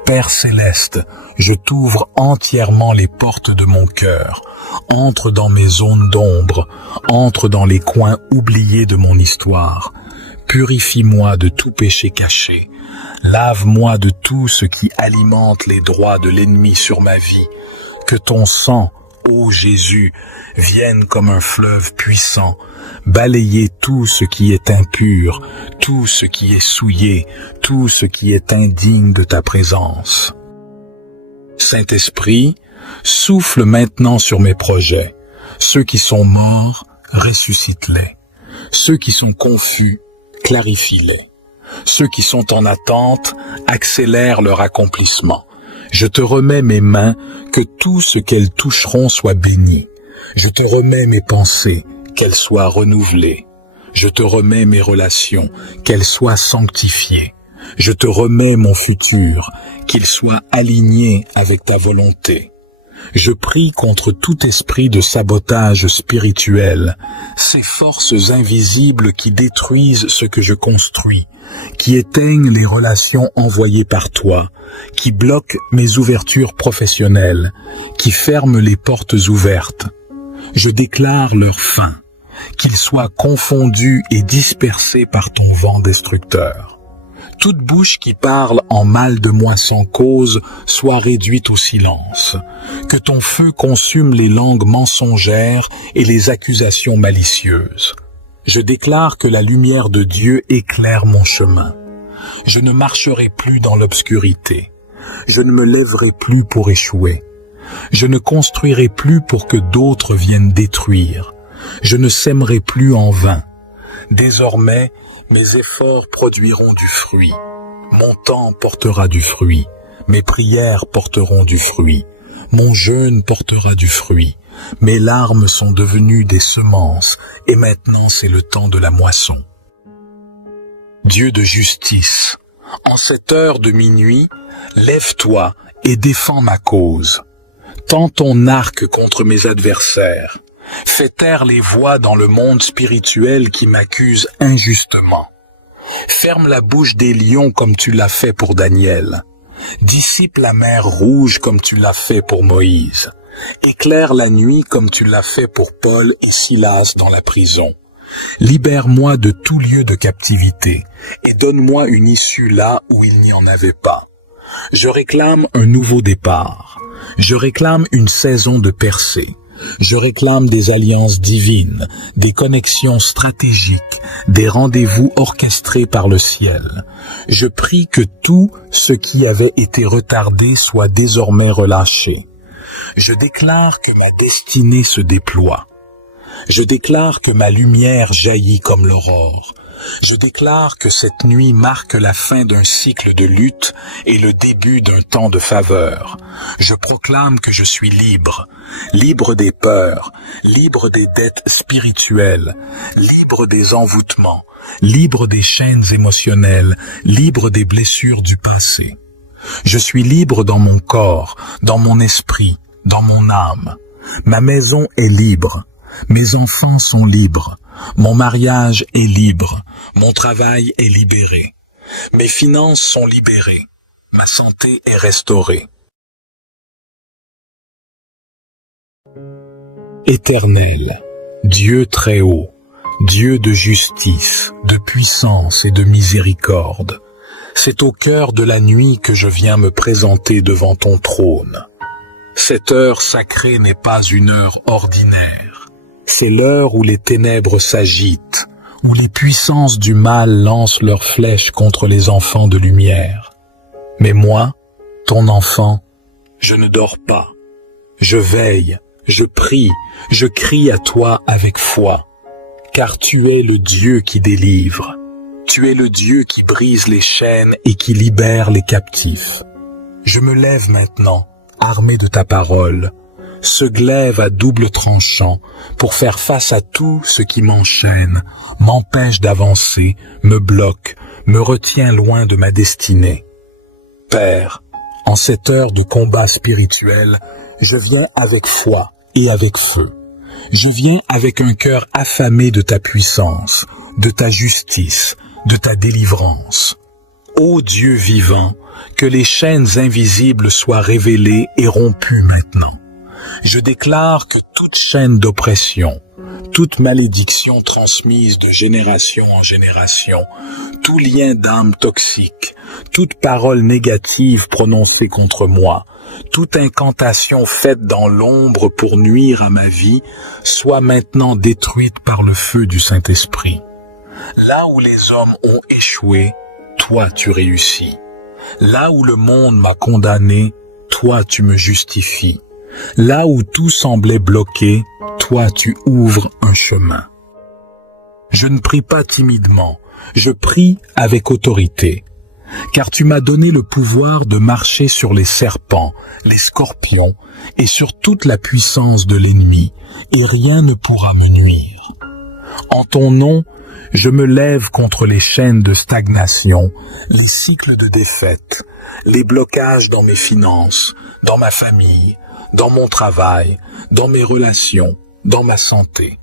Père céleste, je t'ouvre entièrement les portes de mon cœur. Entre dans mes zones d'ombre, entre dans les coins oubliés de mon histoire. Purifie-moi de tout péché caché. Lave-moi de tout ce qui alimente les droits de l'ennemi sur ma vie. Que ton sang, ô Jésus, vienne comme un fleuve puissant, balayer tout ce qui est impur, tout ce qui est souillé, tout ce qui est indigne de ta présence. Saint-Esprit, souffle maintenant sur mes projets. Ceux qui sont morts, ressuscite-les. Ceux qui sont confus, clarifie-les. Ceux qui sont en attente, accélère leur accomplissement. Je te remets mes mains, que tout ce qu'elles toucheront soit béni. Je te remets mes pensées, qu'elles soient renouvelées. Je te remets mes relations, qu'elles soient sanctifiées. Je te remets mon futur, qu'il soit aligné avec ta volonté. Je prie contre tout esprit de sabotage spirituel, ces forces invisibles qui détruisent ce que je construis, qui éteignent les relations envoyées par toi, qui bloquent mes ouvertures professionnelles, qui ferment les portes ouvertes. Je déclare leur fin, qu'ils soient confondus et dispersés par ton vent destructeur. Toute bouche qui parle en mal de moi sans cause soit réduite au silence. Que ton feu consume les langues mensongères et les accusations malicieuses. Je déclare que la lumière de Dieu éclaire mon chemin. Je ne marcherai plus dans l'obscurité. Je ne me lèverai plus pour échouer. Je ne construirai plus pour que d'autres viennent détruire. Je ne sèmerai plus en vain. Désormais, mes efforts produiront du fruit. Mon temps portera du fruit. Mes prières porteront du fruit. Mon jeûne portera du fruit. Mes larmes sont devenues des semences, et maintenant c'est le temps de la moisson. Dieu de justice, en cette heure de minuit, lève-toi et défends ma cause. Tends ton arc contre mes adversaires. Fais taire les voix dans le monde spirituel qui m'accusent injustement. Ferme la bouche des lions comme tu l'as fait pour Daniel. Dissipe la mer rouge comme tu l'as fait pour Moïse. Éclaire la nuit comme tu l'as fait pour Paul et Silas dans la prison. Libère-moi de tout lieu de captivité et donne-moi une issue là où il n'y en avait pas. Je réclame un nouveau départ. Je réclame une saison de percée. Je réclame des alliances divines, des connexions stratégiques, des rendez-vous orchestrés par le ciel. Je prie que tout ce qui avait été retardé soit désormais relâché. Je déclare que ma destinée se déploie. Je déclare que ma lumière jaillit comme l'aurore. Je déclare que cette nuit marque la fin d'un cycle de lutte et le début d'un temps de faveur. Je proclame que je suis libre, libre des peurs, libre des dettes spirituelles, libre des envoûtements, libre des chaînes émotionnelles, libre des blessures du passé. Je suis libre dans mon corps, dans mon esprit, dans mon âme. Ma maison est libre. Mes enfants sont libres. Mon mariage est libre. Mon travail est libéré. Mes finances sont libérées. Ma santé est restaurée. Éternel, Dieu très haut, Dieu de justice, de puissance et de miséricorde, c'est au cœur de la nuit que je viens me présenter devant ton trône. Cette heure sacrée n'est pas une heure ordinaire. C'est l'heure où les ténèbres s'agitent, où les puissances du mal lancent leurs flèches contre les enfants de lumière. Mais moi, ton enfant, je ne dors pas. Je veille, je prie, je crie à toi avec foi, car tu es le Dieu qui délivre. Tu es le Dieu qui brise les chaînes et qui libère les captifs. Je me lève maintenant, armé de ta parole, ce glaive à double tranchant pour faire face à tout ce qui m'enchaîne, m'empêche d'avancer, me bloque, me retient loin de ma destinée. Père, en cette heure de combat spirituel, je viens avec foi et avec feu. Je viens avec un cœur affamé de ta puissance, de ta justice, de ta délivrance. Ô Dieu vivant, que les chaînes invisibles soient révélées et rompues maintenant. Je déclare que toute chaîne d'oppression, toute malédiction transmise de génération en génération, tout lien d'âme toxique, toute parole négative prononcée contre moi, toute incantation faite dans l'ombre pour nuire à ma vie, soit maintenant détruite par le feu du Saint-Esprit. Là où les hommes ont échoué, toi tu réussis. Là où le monde m'a condamné, toi tu me justifies. Là où tout semblait bloqué, toi tu ouvres un chemin. Je ne prie pas timidement, je prie avec autorité, car tu m'as donné le pouvoir de marcher sur les serpents, les scorpions et sur toute la puissance de l'ennemi, et rien ne pourra me nuire. En ton nom, Je me lève contre les chaînes de stagnation, les cycles de défaite, les blocages dans mes finances, dans ma famille, dans mon travail, dans mes relations, dans ma santé.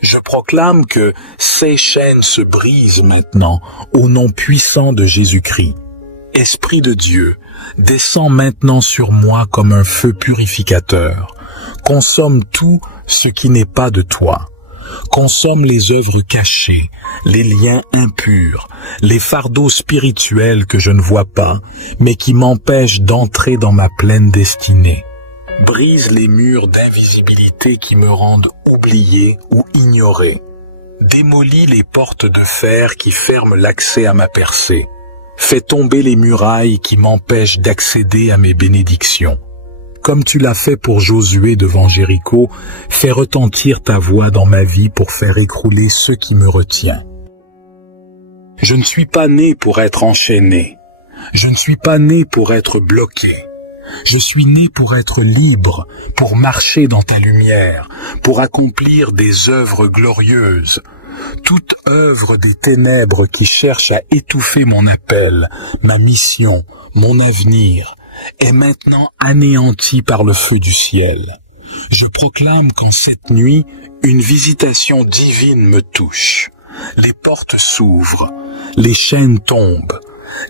Je proclame que ces chaînes se brisent maintenant au nom puissant de Jésus-Christ. Esprit de Dieu, descends maintenant sur moi comme un feu purificateur. Consomme tout ce qui n'est pas de toi. Consomme les œuvres cachées, les liens impurs, les fardeaux spirituels que je ne vois pas, mais qui m'empêchent d'entrer dans ma pleine destinée. Brise les murs d'invisibilité qui me rendent oublié ou ignoré. Démolis les portes de fer qui ferment l'accès à ma percée. Fais tomber les murailles qui m'empêchent d'accéder à mes bénédictions. Comme tu l'as fait pour Josué devant Jéricho, fais retentir ta voix dans ma vie pour faire écrouler ce qui me retient. Je ne suis pas né pour être enchaîné. Je ne suis pas né pour être bloqué. Je suis né pour être libre, pour marcher dans ta lumière, pour accomplir des œuvres glorieuses. Toute œuvre des ténèbres qui cherche à étouffer mon appel, ma mission, mon avenir, est maintenant anéantie par le feu du ciel. Je proclame qu'en cette nuit, une visitation divine me touche. Les portes s'ouvrent, les chaînes tombent.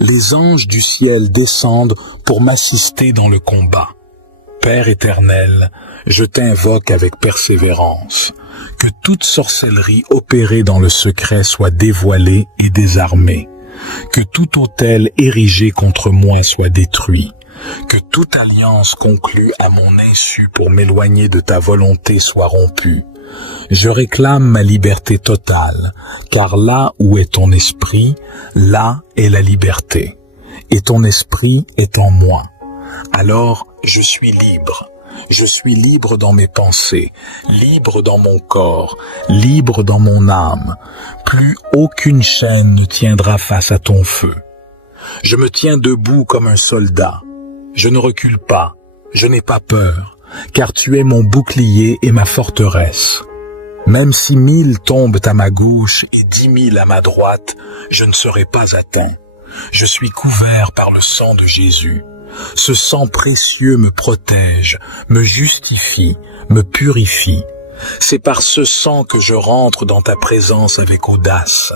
Les anges du ciel descendent pour m'assister dans le combat. Père éternel, je t'invoque avec persévérance. Que toute sorcellerie opérée dans le secret soit dévoilée et désarmée. Que tout autel érigé contre moi soit détruit. Que toute alliance conclue à mon insu pour m'éloigner de ta volonté soit rompue. Je réclame ma liberté totale, car là où est ton esprit, là est la liberté, et ton esprit est en moi. Alors je suis libre. Je suis libre dans mes pensées, libre dans mon corps, libre dans mon âme. Plus aucune chaîne ne tiendra face à ton feu. Je me tiens debout comme un soldat. Je ne recule pas, je n'ai pas peur, car tu es mon bouclier et ma forteresse. Même si 1000 tombent à ma gauche et 10 000 à ma droite, je ne serai pas atteint. Je suis couvert par le sang de Jésus. Ce sang précieux me protège, me justifie, me purifie. C'est par ce sang que je rentre dans ta présence avec audace.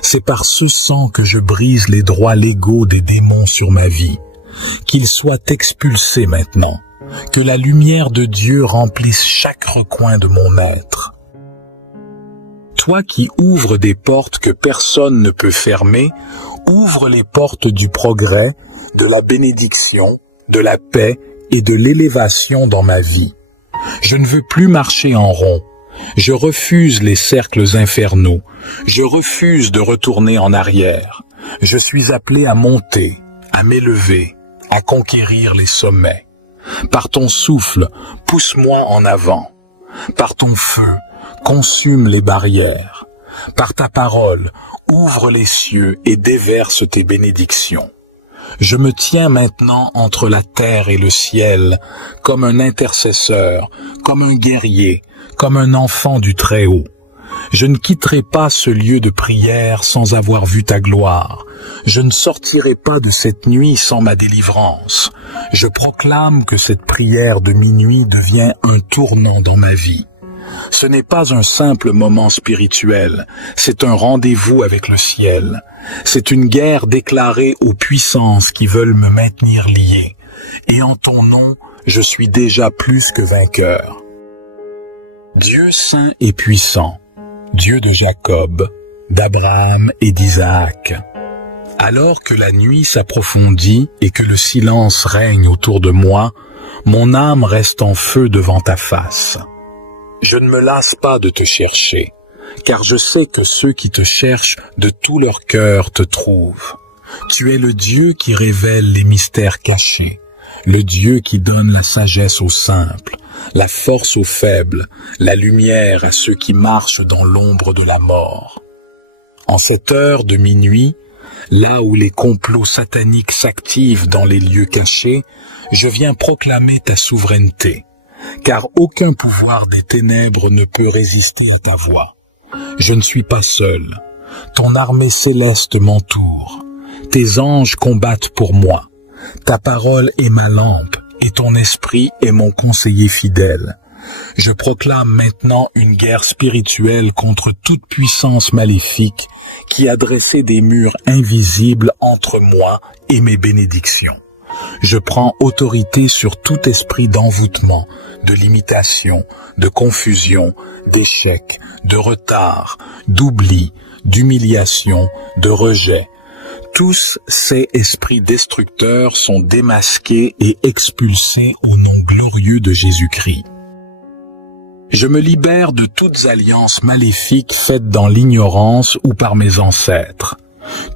C'est par ce sang que je brise les droits légaux des démons sur ma vie. Qu'ils soient expulsés maintenant. Que la lumière de Dieu remplisse chaque recoin de mon être. Toi qui ouvres des portes que personne ne peut fermer, ouvre les portes du progrès, de la bénédiction, de la paix et de l'élévation dans ma vie. Je ne veux plus marcher en rond. Je refuse les cercles infernaux. Je refuse de retourner en arrière. Je suis appelé à monter, à m'élever, à conquérir les sommets. Par ton souffle, pousse-moi en avant. Par ton feu, consume les barrières. Par ta parole, ouvre les cieux et déverse tes bénédictions. Je me tiens maintenant entre la terre et le ciel, comme un intercesseur, comme un guerrier, comme un enfant du Très-Haut. Je ne quitterai pas ce lieu de prière sans avoir vu ta gloire. Je ne sortirai pas de cette nuit sans ma délivrance. Je proclame que cette prière de minuit devient un tournant dans ma vie. Ce n'est pas un simple moment spirituel, c'est un rendez-vous avec le ciel. C'est une guerre déclarée aux puissances qui veulent me maintenir lié. Et en ton nom, je suis déjà plus que vainqueur. Dieu saint et puissant, Dieu de Jacob, d'Abraham et d'Isaac. Alors que la nuit s'approfondit et que le silence règne autour de moi, mon âme reste en feu devant ta face. Je ne me lasse pas de te chercher, car je sais que ceux qui te cherchent de tout leur cœur te trouvent. Tu es le Dieu qui révèle les mystères cachés, le Dieu qui donne la sagesse aux simples, la force aux faibles, la lumière à ceux qui marchent dans l'ombre de la mort. En cette heure de minuit, là où les complots sataniques s'activent dans les lieux cachés, je viens proclamer ta souveraineté. Car aucun pouvoir des ténèbres ne peut résister à ta voix. Je ne suis pas seul. Ton armée céleste m'entoure. Tes anges combattent pour moi. Ta parole est ma lampe et ton esprit est mon conseiller fidèle. Je proclame maintenant une guerre spirituelle contre toute puissance maléfique qui a dressé des murs invisibles entre moi et mes bénédictions. Je prends autorité sur tout esprit d'envoûtement, de limitation, de confusion, d'échec, de retard, d'oubli, d'humiliation, de rejet. Tous ces esprits destructeurs sont démasqués et expulsés au nom glorieux de Jésus-Christ. Je me libère de toutes alliances maléfiques faites dans l'ignorance ou par mes ancêtres.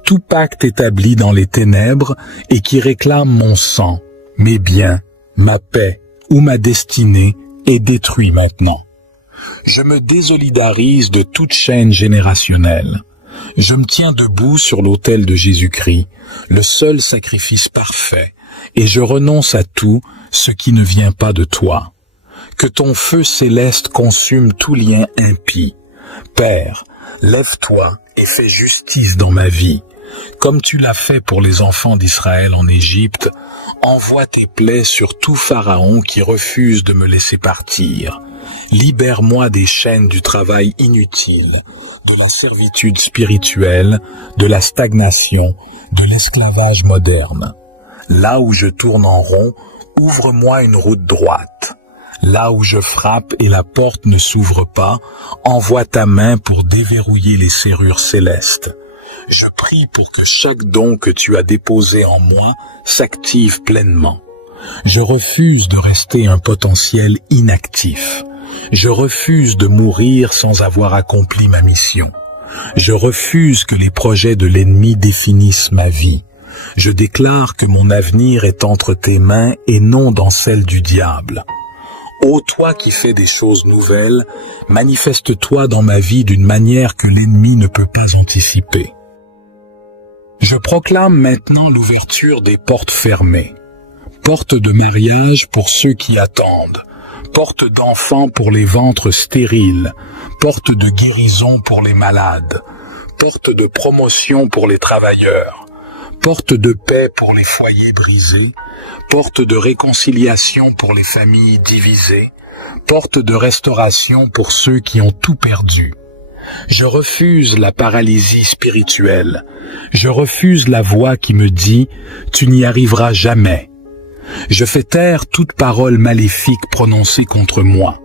Tout pacte établi dans les ténèbres et qui réclame mon sang, mes biens, ma paix ou ma destinée est détruit maintenant. Je me désolidarise de toute chaîne générationnelle. Je me tiens debout sur l'autel de Jésus-Christ, le seul sacrifice parfait, et je renonce à tout ce qui ne vient pas de toi. Que ton feu céleste consume tout lien impie. Père, lève-toi et fais justice dans ma vie. Comme tu l'as fait pour les enfants d'Israël en Égypte, envoie tes plaies sur tout Pharaon qui refuse de me laisser partir. Libère-moi des chaînes du travail inutile, de la servitude spirituelle, de la stagnation, de l'esclavage moderne. Là où je tourne en rond, ouvre-moi une route droite. Là où je frappe et la porte ne s'ouvre pas, envoie ta main pour déverrouiller les serrures célestes. Je prie pour que chaque don que tu as déposé en moi s'active pleinement. Je refuse de rester un potentiel inactif. Je refuse de mourir sans avoir accompli ma mission. Je refuse que les projets de l'ennemi définissent ma vie. Je déclare que mon avenir est entre tes mains et non dans celle du diable. Ô toi qui fais des choses nouvelles, manifeste-toi dans ma vie d'une manière que l'ennemi ne peut pas anticiper. Je proclame maintenant l'ouverture des portes fermées. Porte de mariage pour ceux qui attendent. Porte d'enfants pour les ventres stériles. Porte de guérison pour les malades. Porte de promotion pour les travailleurs. Porte de paix pour les foyers brisés. Porte de réconciliation pour les familles divisées. Porte de restauration pour ceux qui ont tout perdu. Je refuse la paralysie spirituelle. Je refuse la voix qui me dit « Tu n'y arriveras jamais ». Je fais taire toute parole maléfique prononcée contre moi.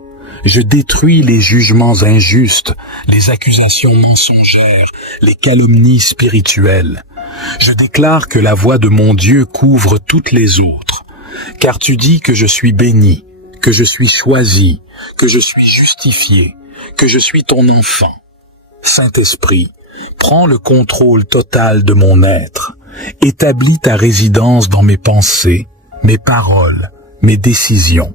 Je détruis les jugements injustes, les accusations mensongères, les calomnies spirituelles. Je déclare que la voix de mon Dieu couvre toutes les autres, car tu dis que je suis béni, que je suis choisi, que je suis justifié, que je suis ton enfant. Saint-Esprit, prends le contrôle total de mon être. Établis ta résidence dans mes pensées, mes paroles, mes décisions.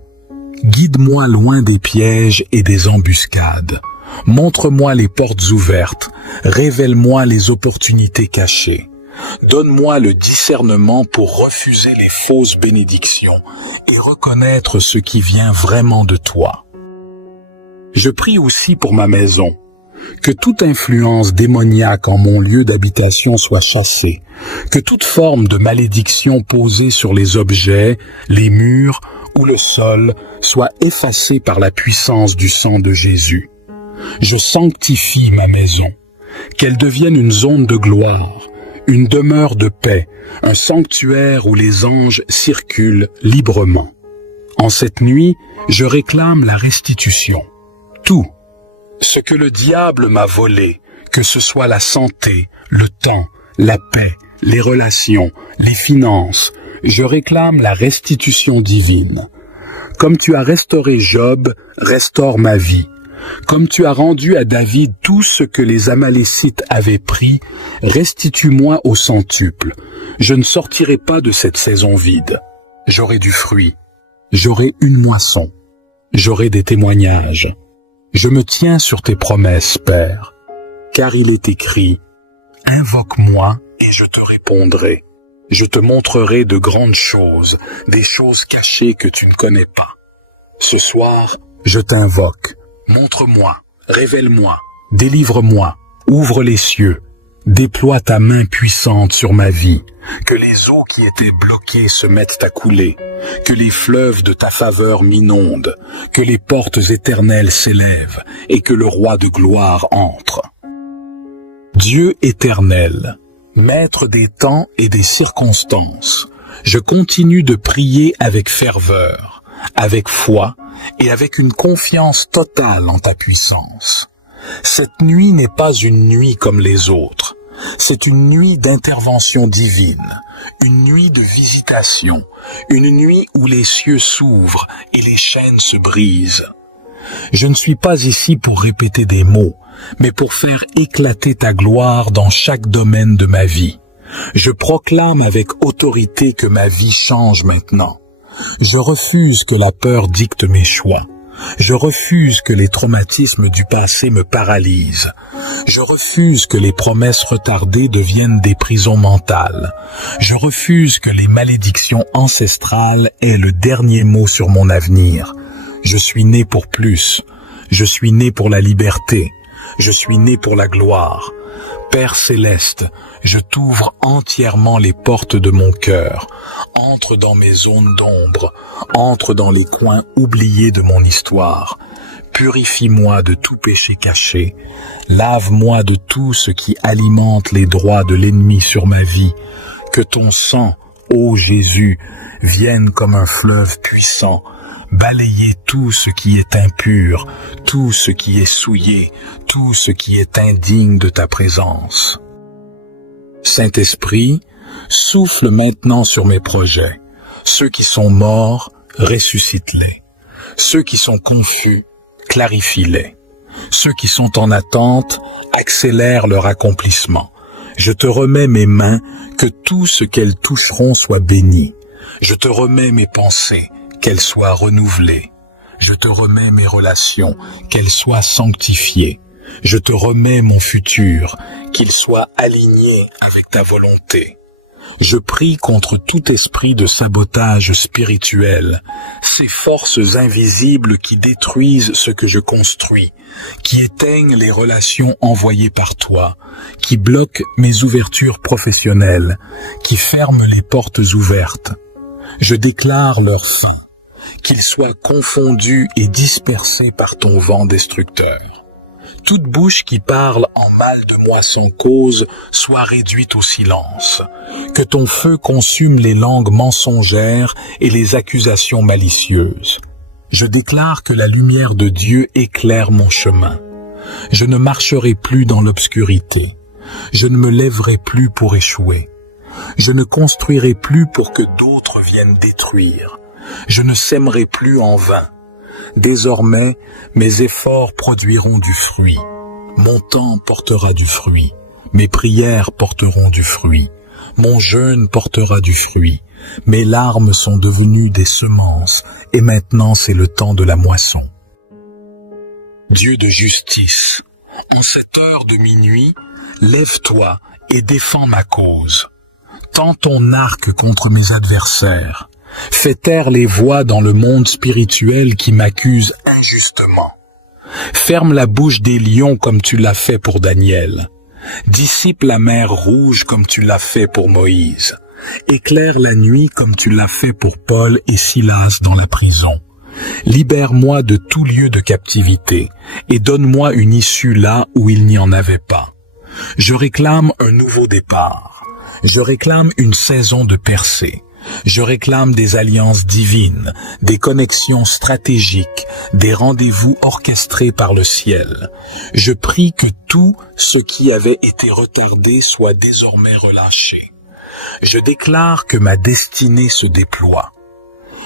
Guide-moi loin des pièges et des embuscades. Montre-moi les portes ouvertes. Révèle-moi les opportunités cachées. Donne-moi le discernement pour refuser les fausses bénédictions et reconnaître ce qui vient vraiment de toi. Je prie aussi pour ma maison. Que toute influence démoniaque en mon lieu d'habitation soit chassée, que toute forme de malédiction posée sur les objets, les murs ou le sol soit effacée par la puissance du sang de Jésus. Je sanctifie ma maison, qu'elle devienne une zone de gloire, une demeure de paix, un sanctuaire où les anges circulent librement. En cette nuit, je réclame la restitution. Tout ce que le diable m'a volé, que ce soit la santé, le temps, la paix, les relations, les finances, je réclame la restitution divine. Comme tu as restauré Job, restaure ma vie. Comme tu as rendu à David tout ce que les Amalécites avaient pris, restitue-moi au centuple. Je ne sortirai pas de cette saison vide. J'aurai du fruit. J'aurai une moisson. J'aurai des témoignages. Je me tiens sur tes promesses, Père, car il est écrit « Invoque-moi et je te répondrai. Je te montrerai de grandes choses, des choses cachées que tu ne connais pas. Ce soir, je t'invoque. Montre-moi, révèle-moi, délivre-moi, ouvre les cieux, Déploie ta main puissante sur ma vie, que les eaux qui étaient bloquées se mettent à couler, que les fleuves de ta faveur m'inondent, que les portes éternelles s'élèvent et que le roi de gloire entre. Dieu éternel, maître des temps et des circonstances, je continue de prier avec ferveur, avec foi et avec une confiance totale en ta puissance. Cette nuit n'est pas une nuit comme les autres. C'est une nuit d'intervention divine, une nuit de visitation, une nuit où les cieux s'ouvrent et les chaînes se brisent. Je ne suis pas ici pour répéter des mots, mais pour faire éclater ta gloire dans chaque domaine de ma vie. Je proclame avec autorité que ma vie change maintenant. Je refuse que la peur dicte mes choix. Je refuse que les traumatismes du passé me paralysent. Je refuse que les promesses retardées deviennent des prisons mentales. Je refuse que les malédictions ancestrales aient le dernier mot sur mon avenir. Je suis né pour plus. Je suis né pour la liberté. Je suis né pour la gloire. Père céleste, je t'ouvre entièrement les portes de mon cœur. Entre dans mes zones d'ombre, entre dans les coins oubliés de mon histoire. Purifie-moi de tout péché caché. Lave-moi de tout ce qui alimente les droits de l'ennemi sur ma vie. Que ton sang, ô Jésus, vienne comme un fleuve puissant, balayer tout ce qui est impur, tout ce qui est souillé, tout ce qui est indigne de ta présence. Saint-Esprit, souffle maintenant sur mes projets. Ceux qui sont morts, ressuscite-les. Ceux qui sont confus, clarifie-les. Ceux qui sont en attente, accélère leur accomplissement. Je te remets mes mains, que tout ce qu'elles toucheront soit béni. Je te remets mes pensées, qu'elles soient renouvelées. Je te remets mes relations, qu'elles soient sanctifiées. Je te remets mon futur, qu'il soit aligné avec ta volonté. Je prie contre tout esprit de sabotage spirituel, ces forces invisibles qui détruisent ce que je construis, qui éteignent les relations envoyées par toi, qui bloquent mes ouvertures professionnelles, qui ferment les portes ouvertes. Je déclare leur fin, qu'ils soient confondus et dispersés par ton vent destructeur. Toute bouche qui parle en mal de moi sans cause soit réduite au silence. Que ton feu consume les langues mensongères et les accusations malicieuses. Je déclare que la lumière de Dieu éclaire mon chemin. Je ne marcherai plus dans l'obscurité. Je ne me lèverai plus pour échouer. Je ne construirai plus pour que d'autres viennent détruire. Je ne sèmerai plus en vain. Désormais, mes efforts produiront du fruit. Mon temps portera du fruit. Mes prières porteront du fruit. Mon jeûne portera du fruit. Mes larmes sont devenues des semences, et maintenant c'est le temps de la moisson. Dieu de justice, en cette heure de minuit, lève-toi et défends ma cause. Tends ton arc contre mes adversaires. Fais taire les voix dans le monde spirituel qui m'accusent injustement. Ferme la bouche des lions comme tu l'as fait pour Daniel. Dissipe la mer rouge comme tu l'as fait pour Moïse. Éclaire la nuit comme tu l'as fait pour Paul et Silas dans la prison. Libère-moi de tout lieu de captivité et donne-moi une issue là où il n'y en avait pas. Je réclame un nouveau départ. Je réclame une saison de percée. Je réclame des alliances divines, des connexions stratégiques, des rendez-vous orchestrés par le ciel. Je prie que tout ce qui avait été retardé soit désormais relâché. Je déclare que ma destinée se déploie.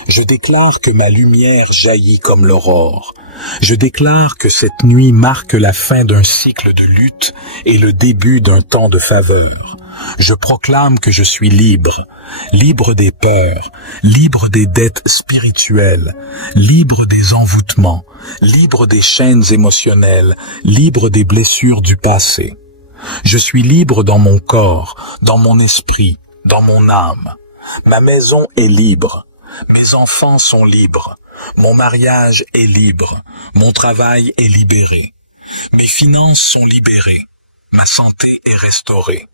Je déclare que ma lumière jaillit comme l'aurore. Je déclare que cette nuit marque la fin d'un cycle de lutte et le début d'un temps de faveur. Je proclame que je suis libre, libre des peurs, libre des dettes spirituelles, libre des envoûtements, libre des chaînes émotionnelles, libre des blessures du passé. Je suis libre dans mon corps, dans mon esprit, dans mon âme. Ma maison est libre, mes enfants sont libres, mon mariage est libre, mon travail est libéré, mes finances sont libérées. Ma santé est restaurée.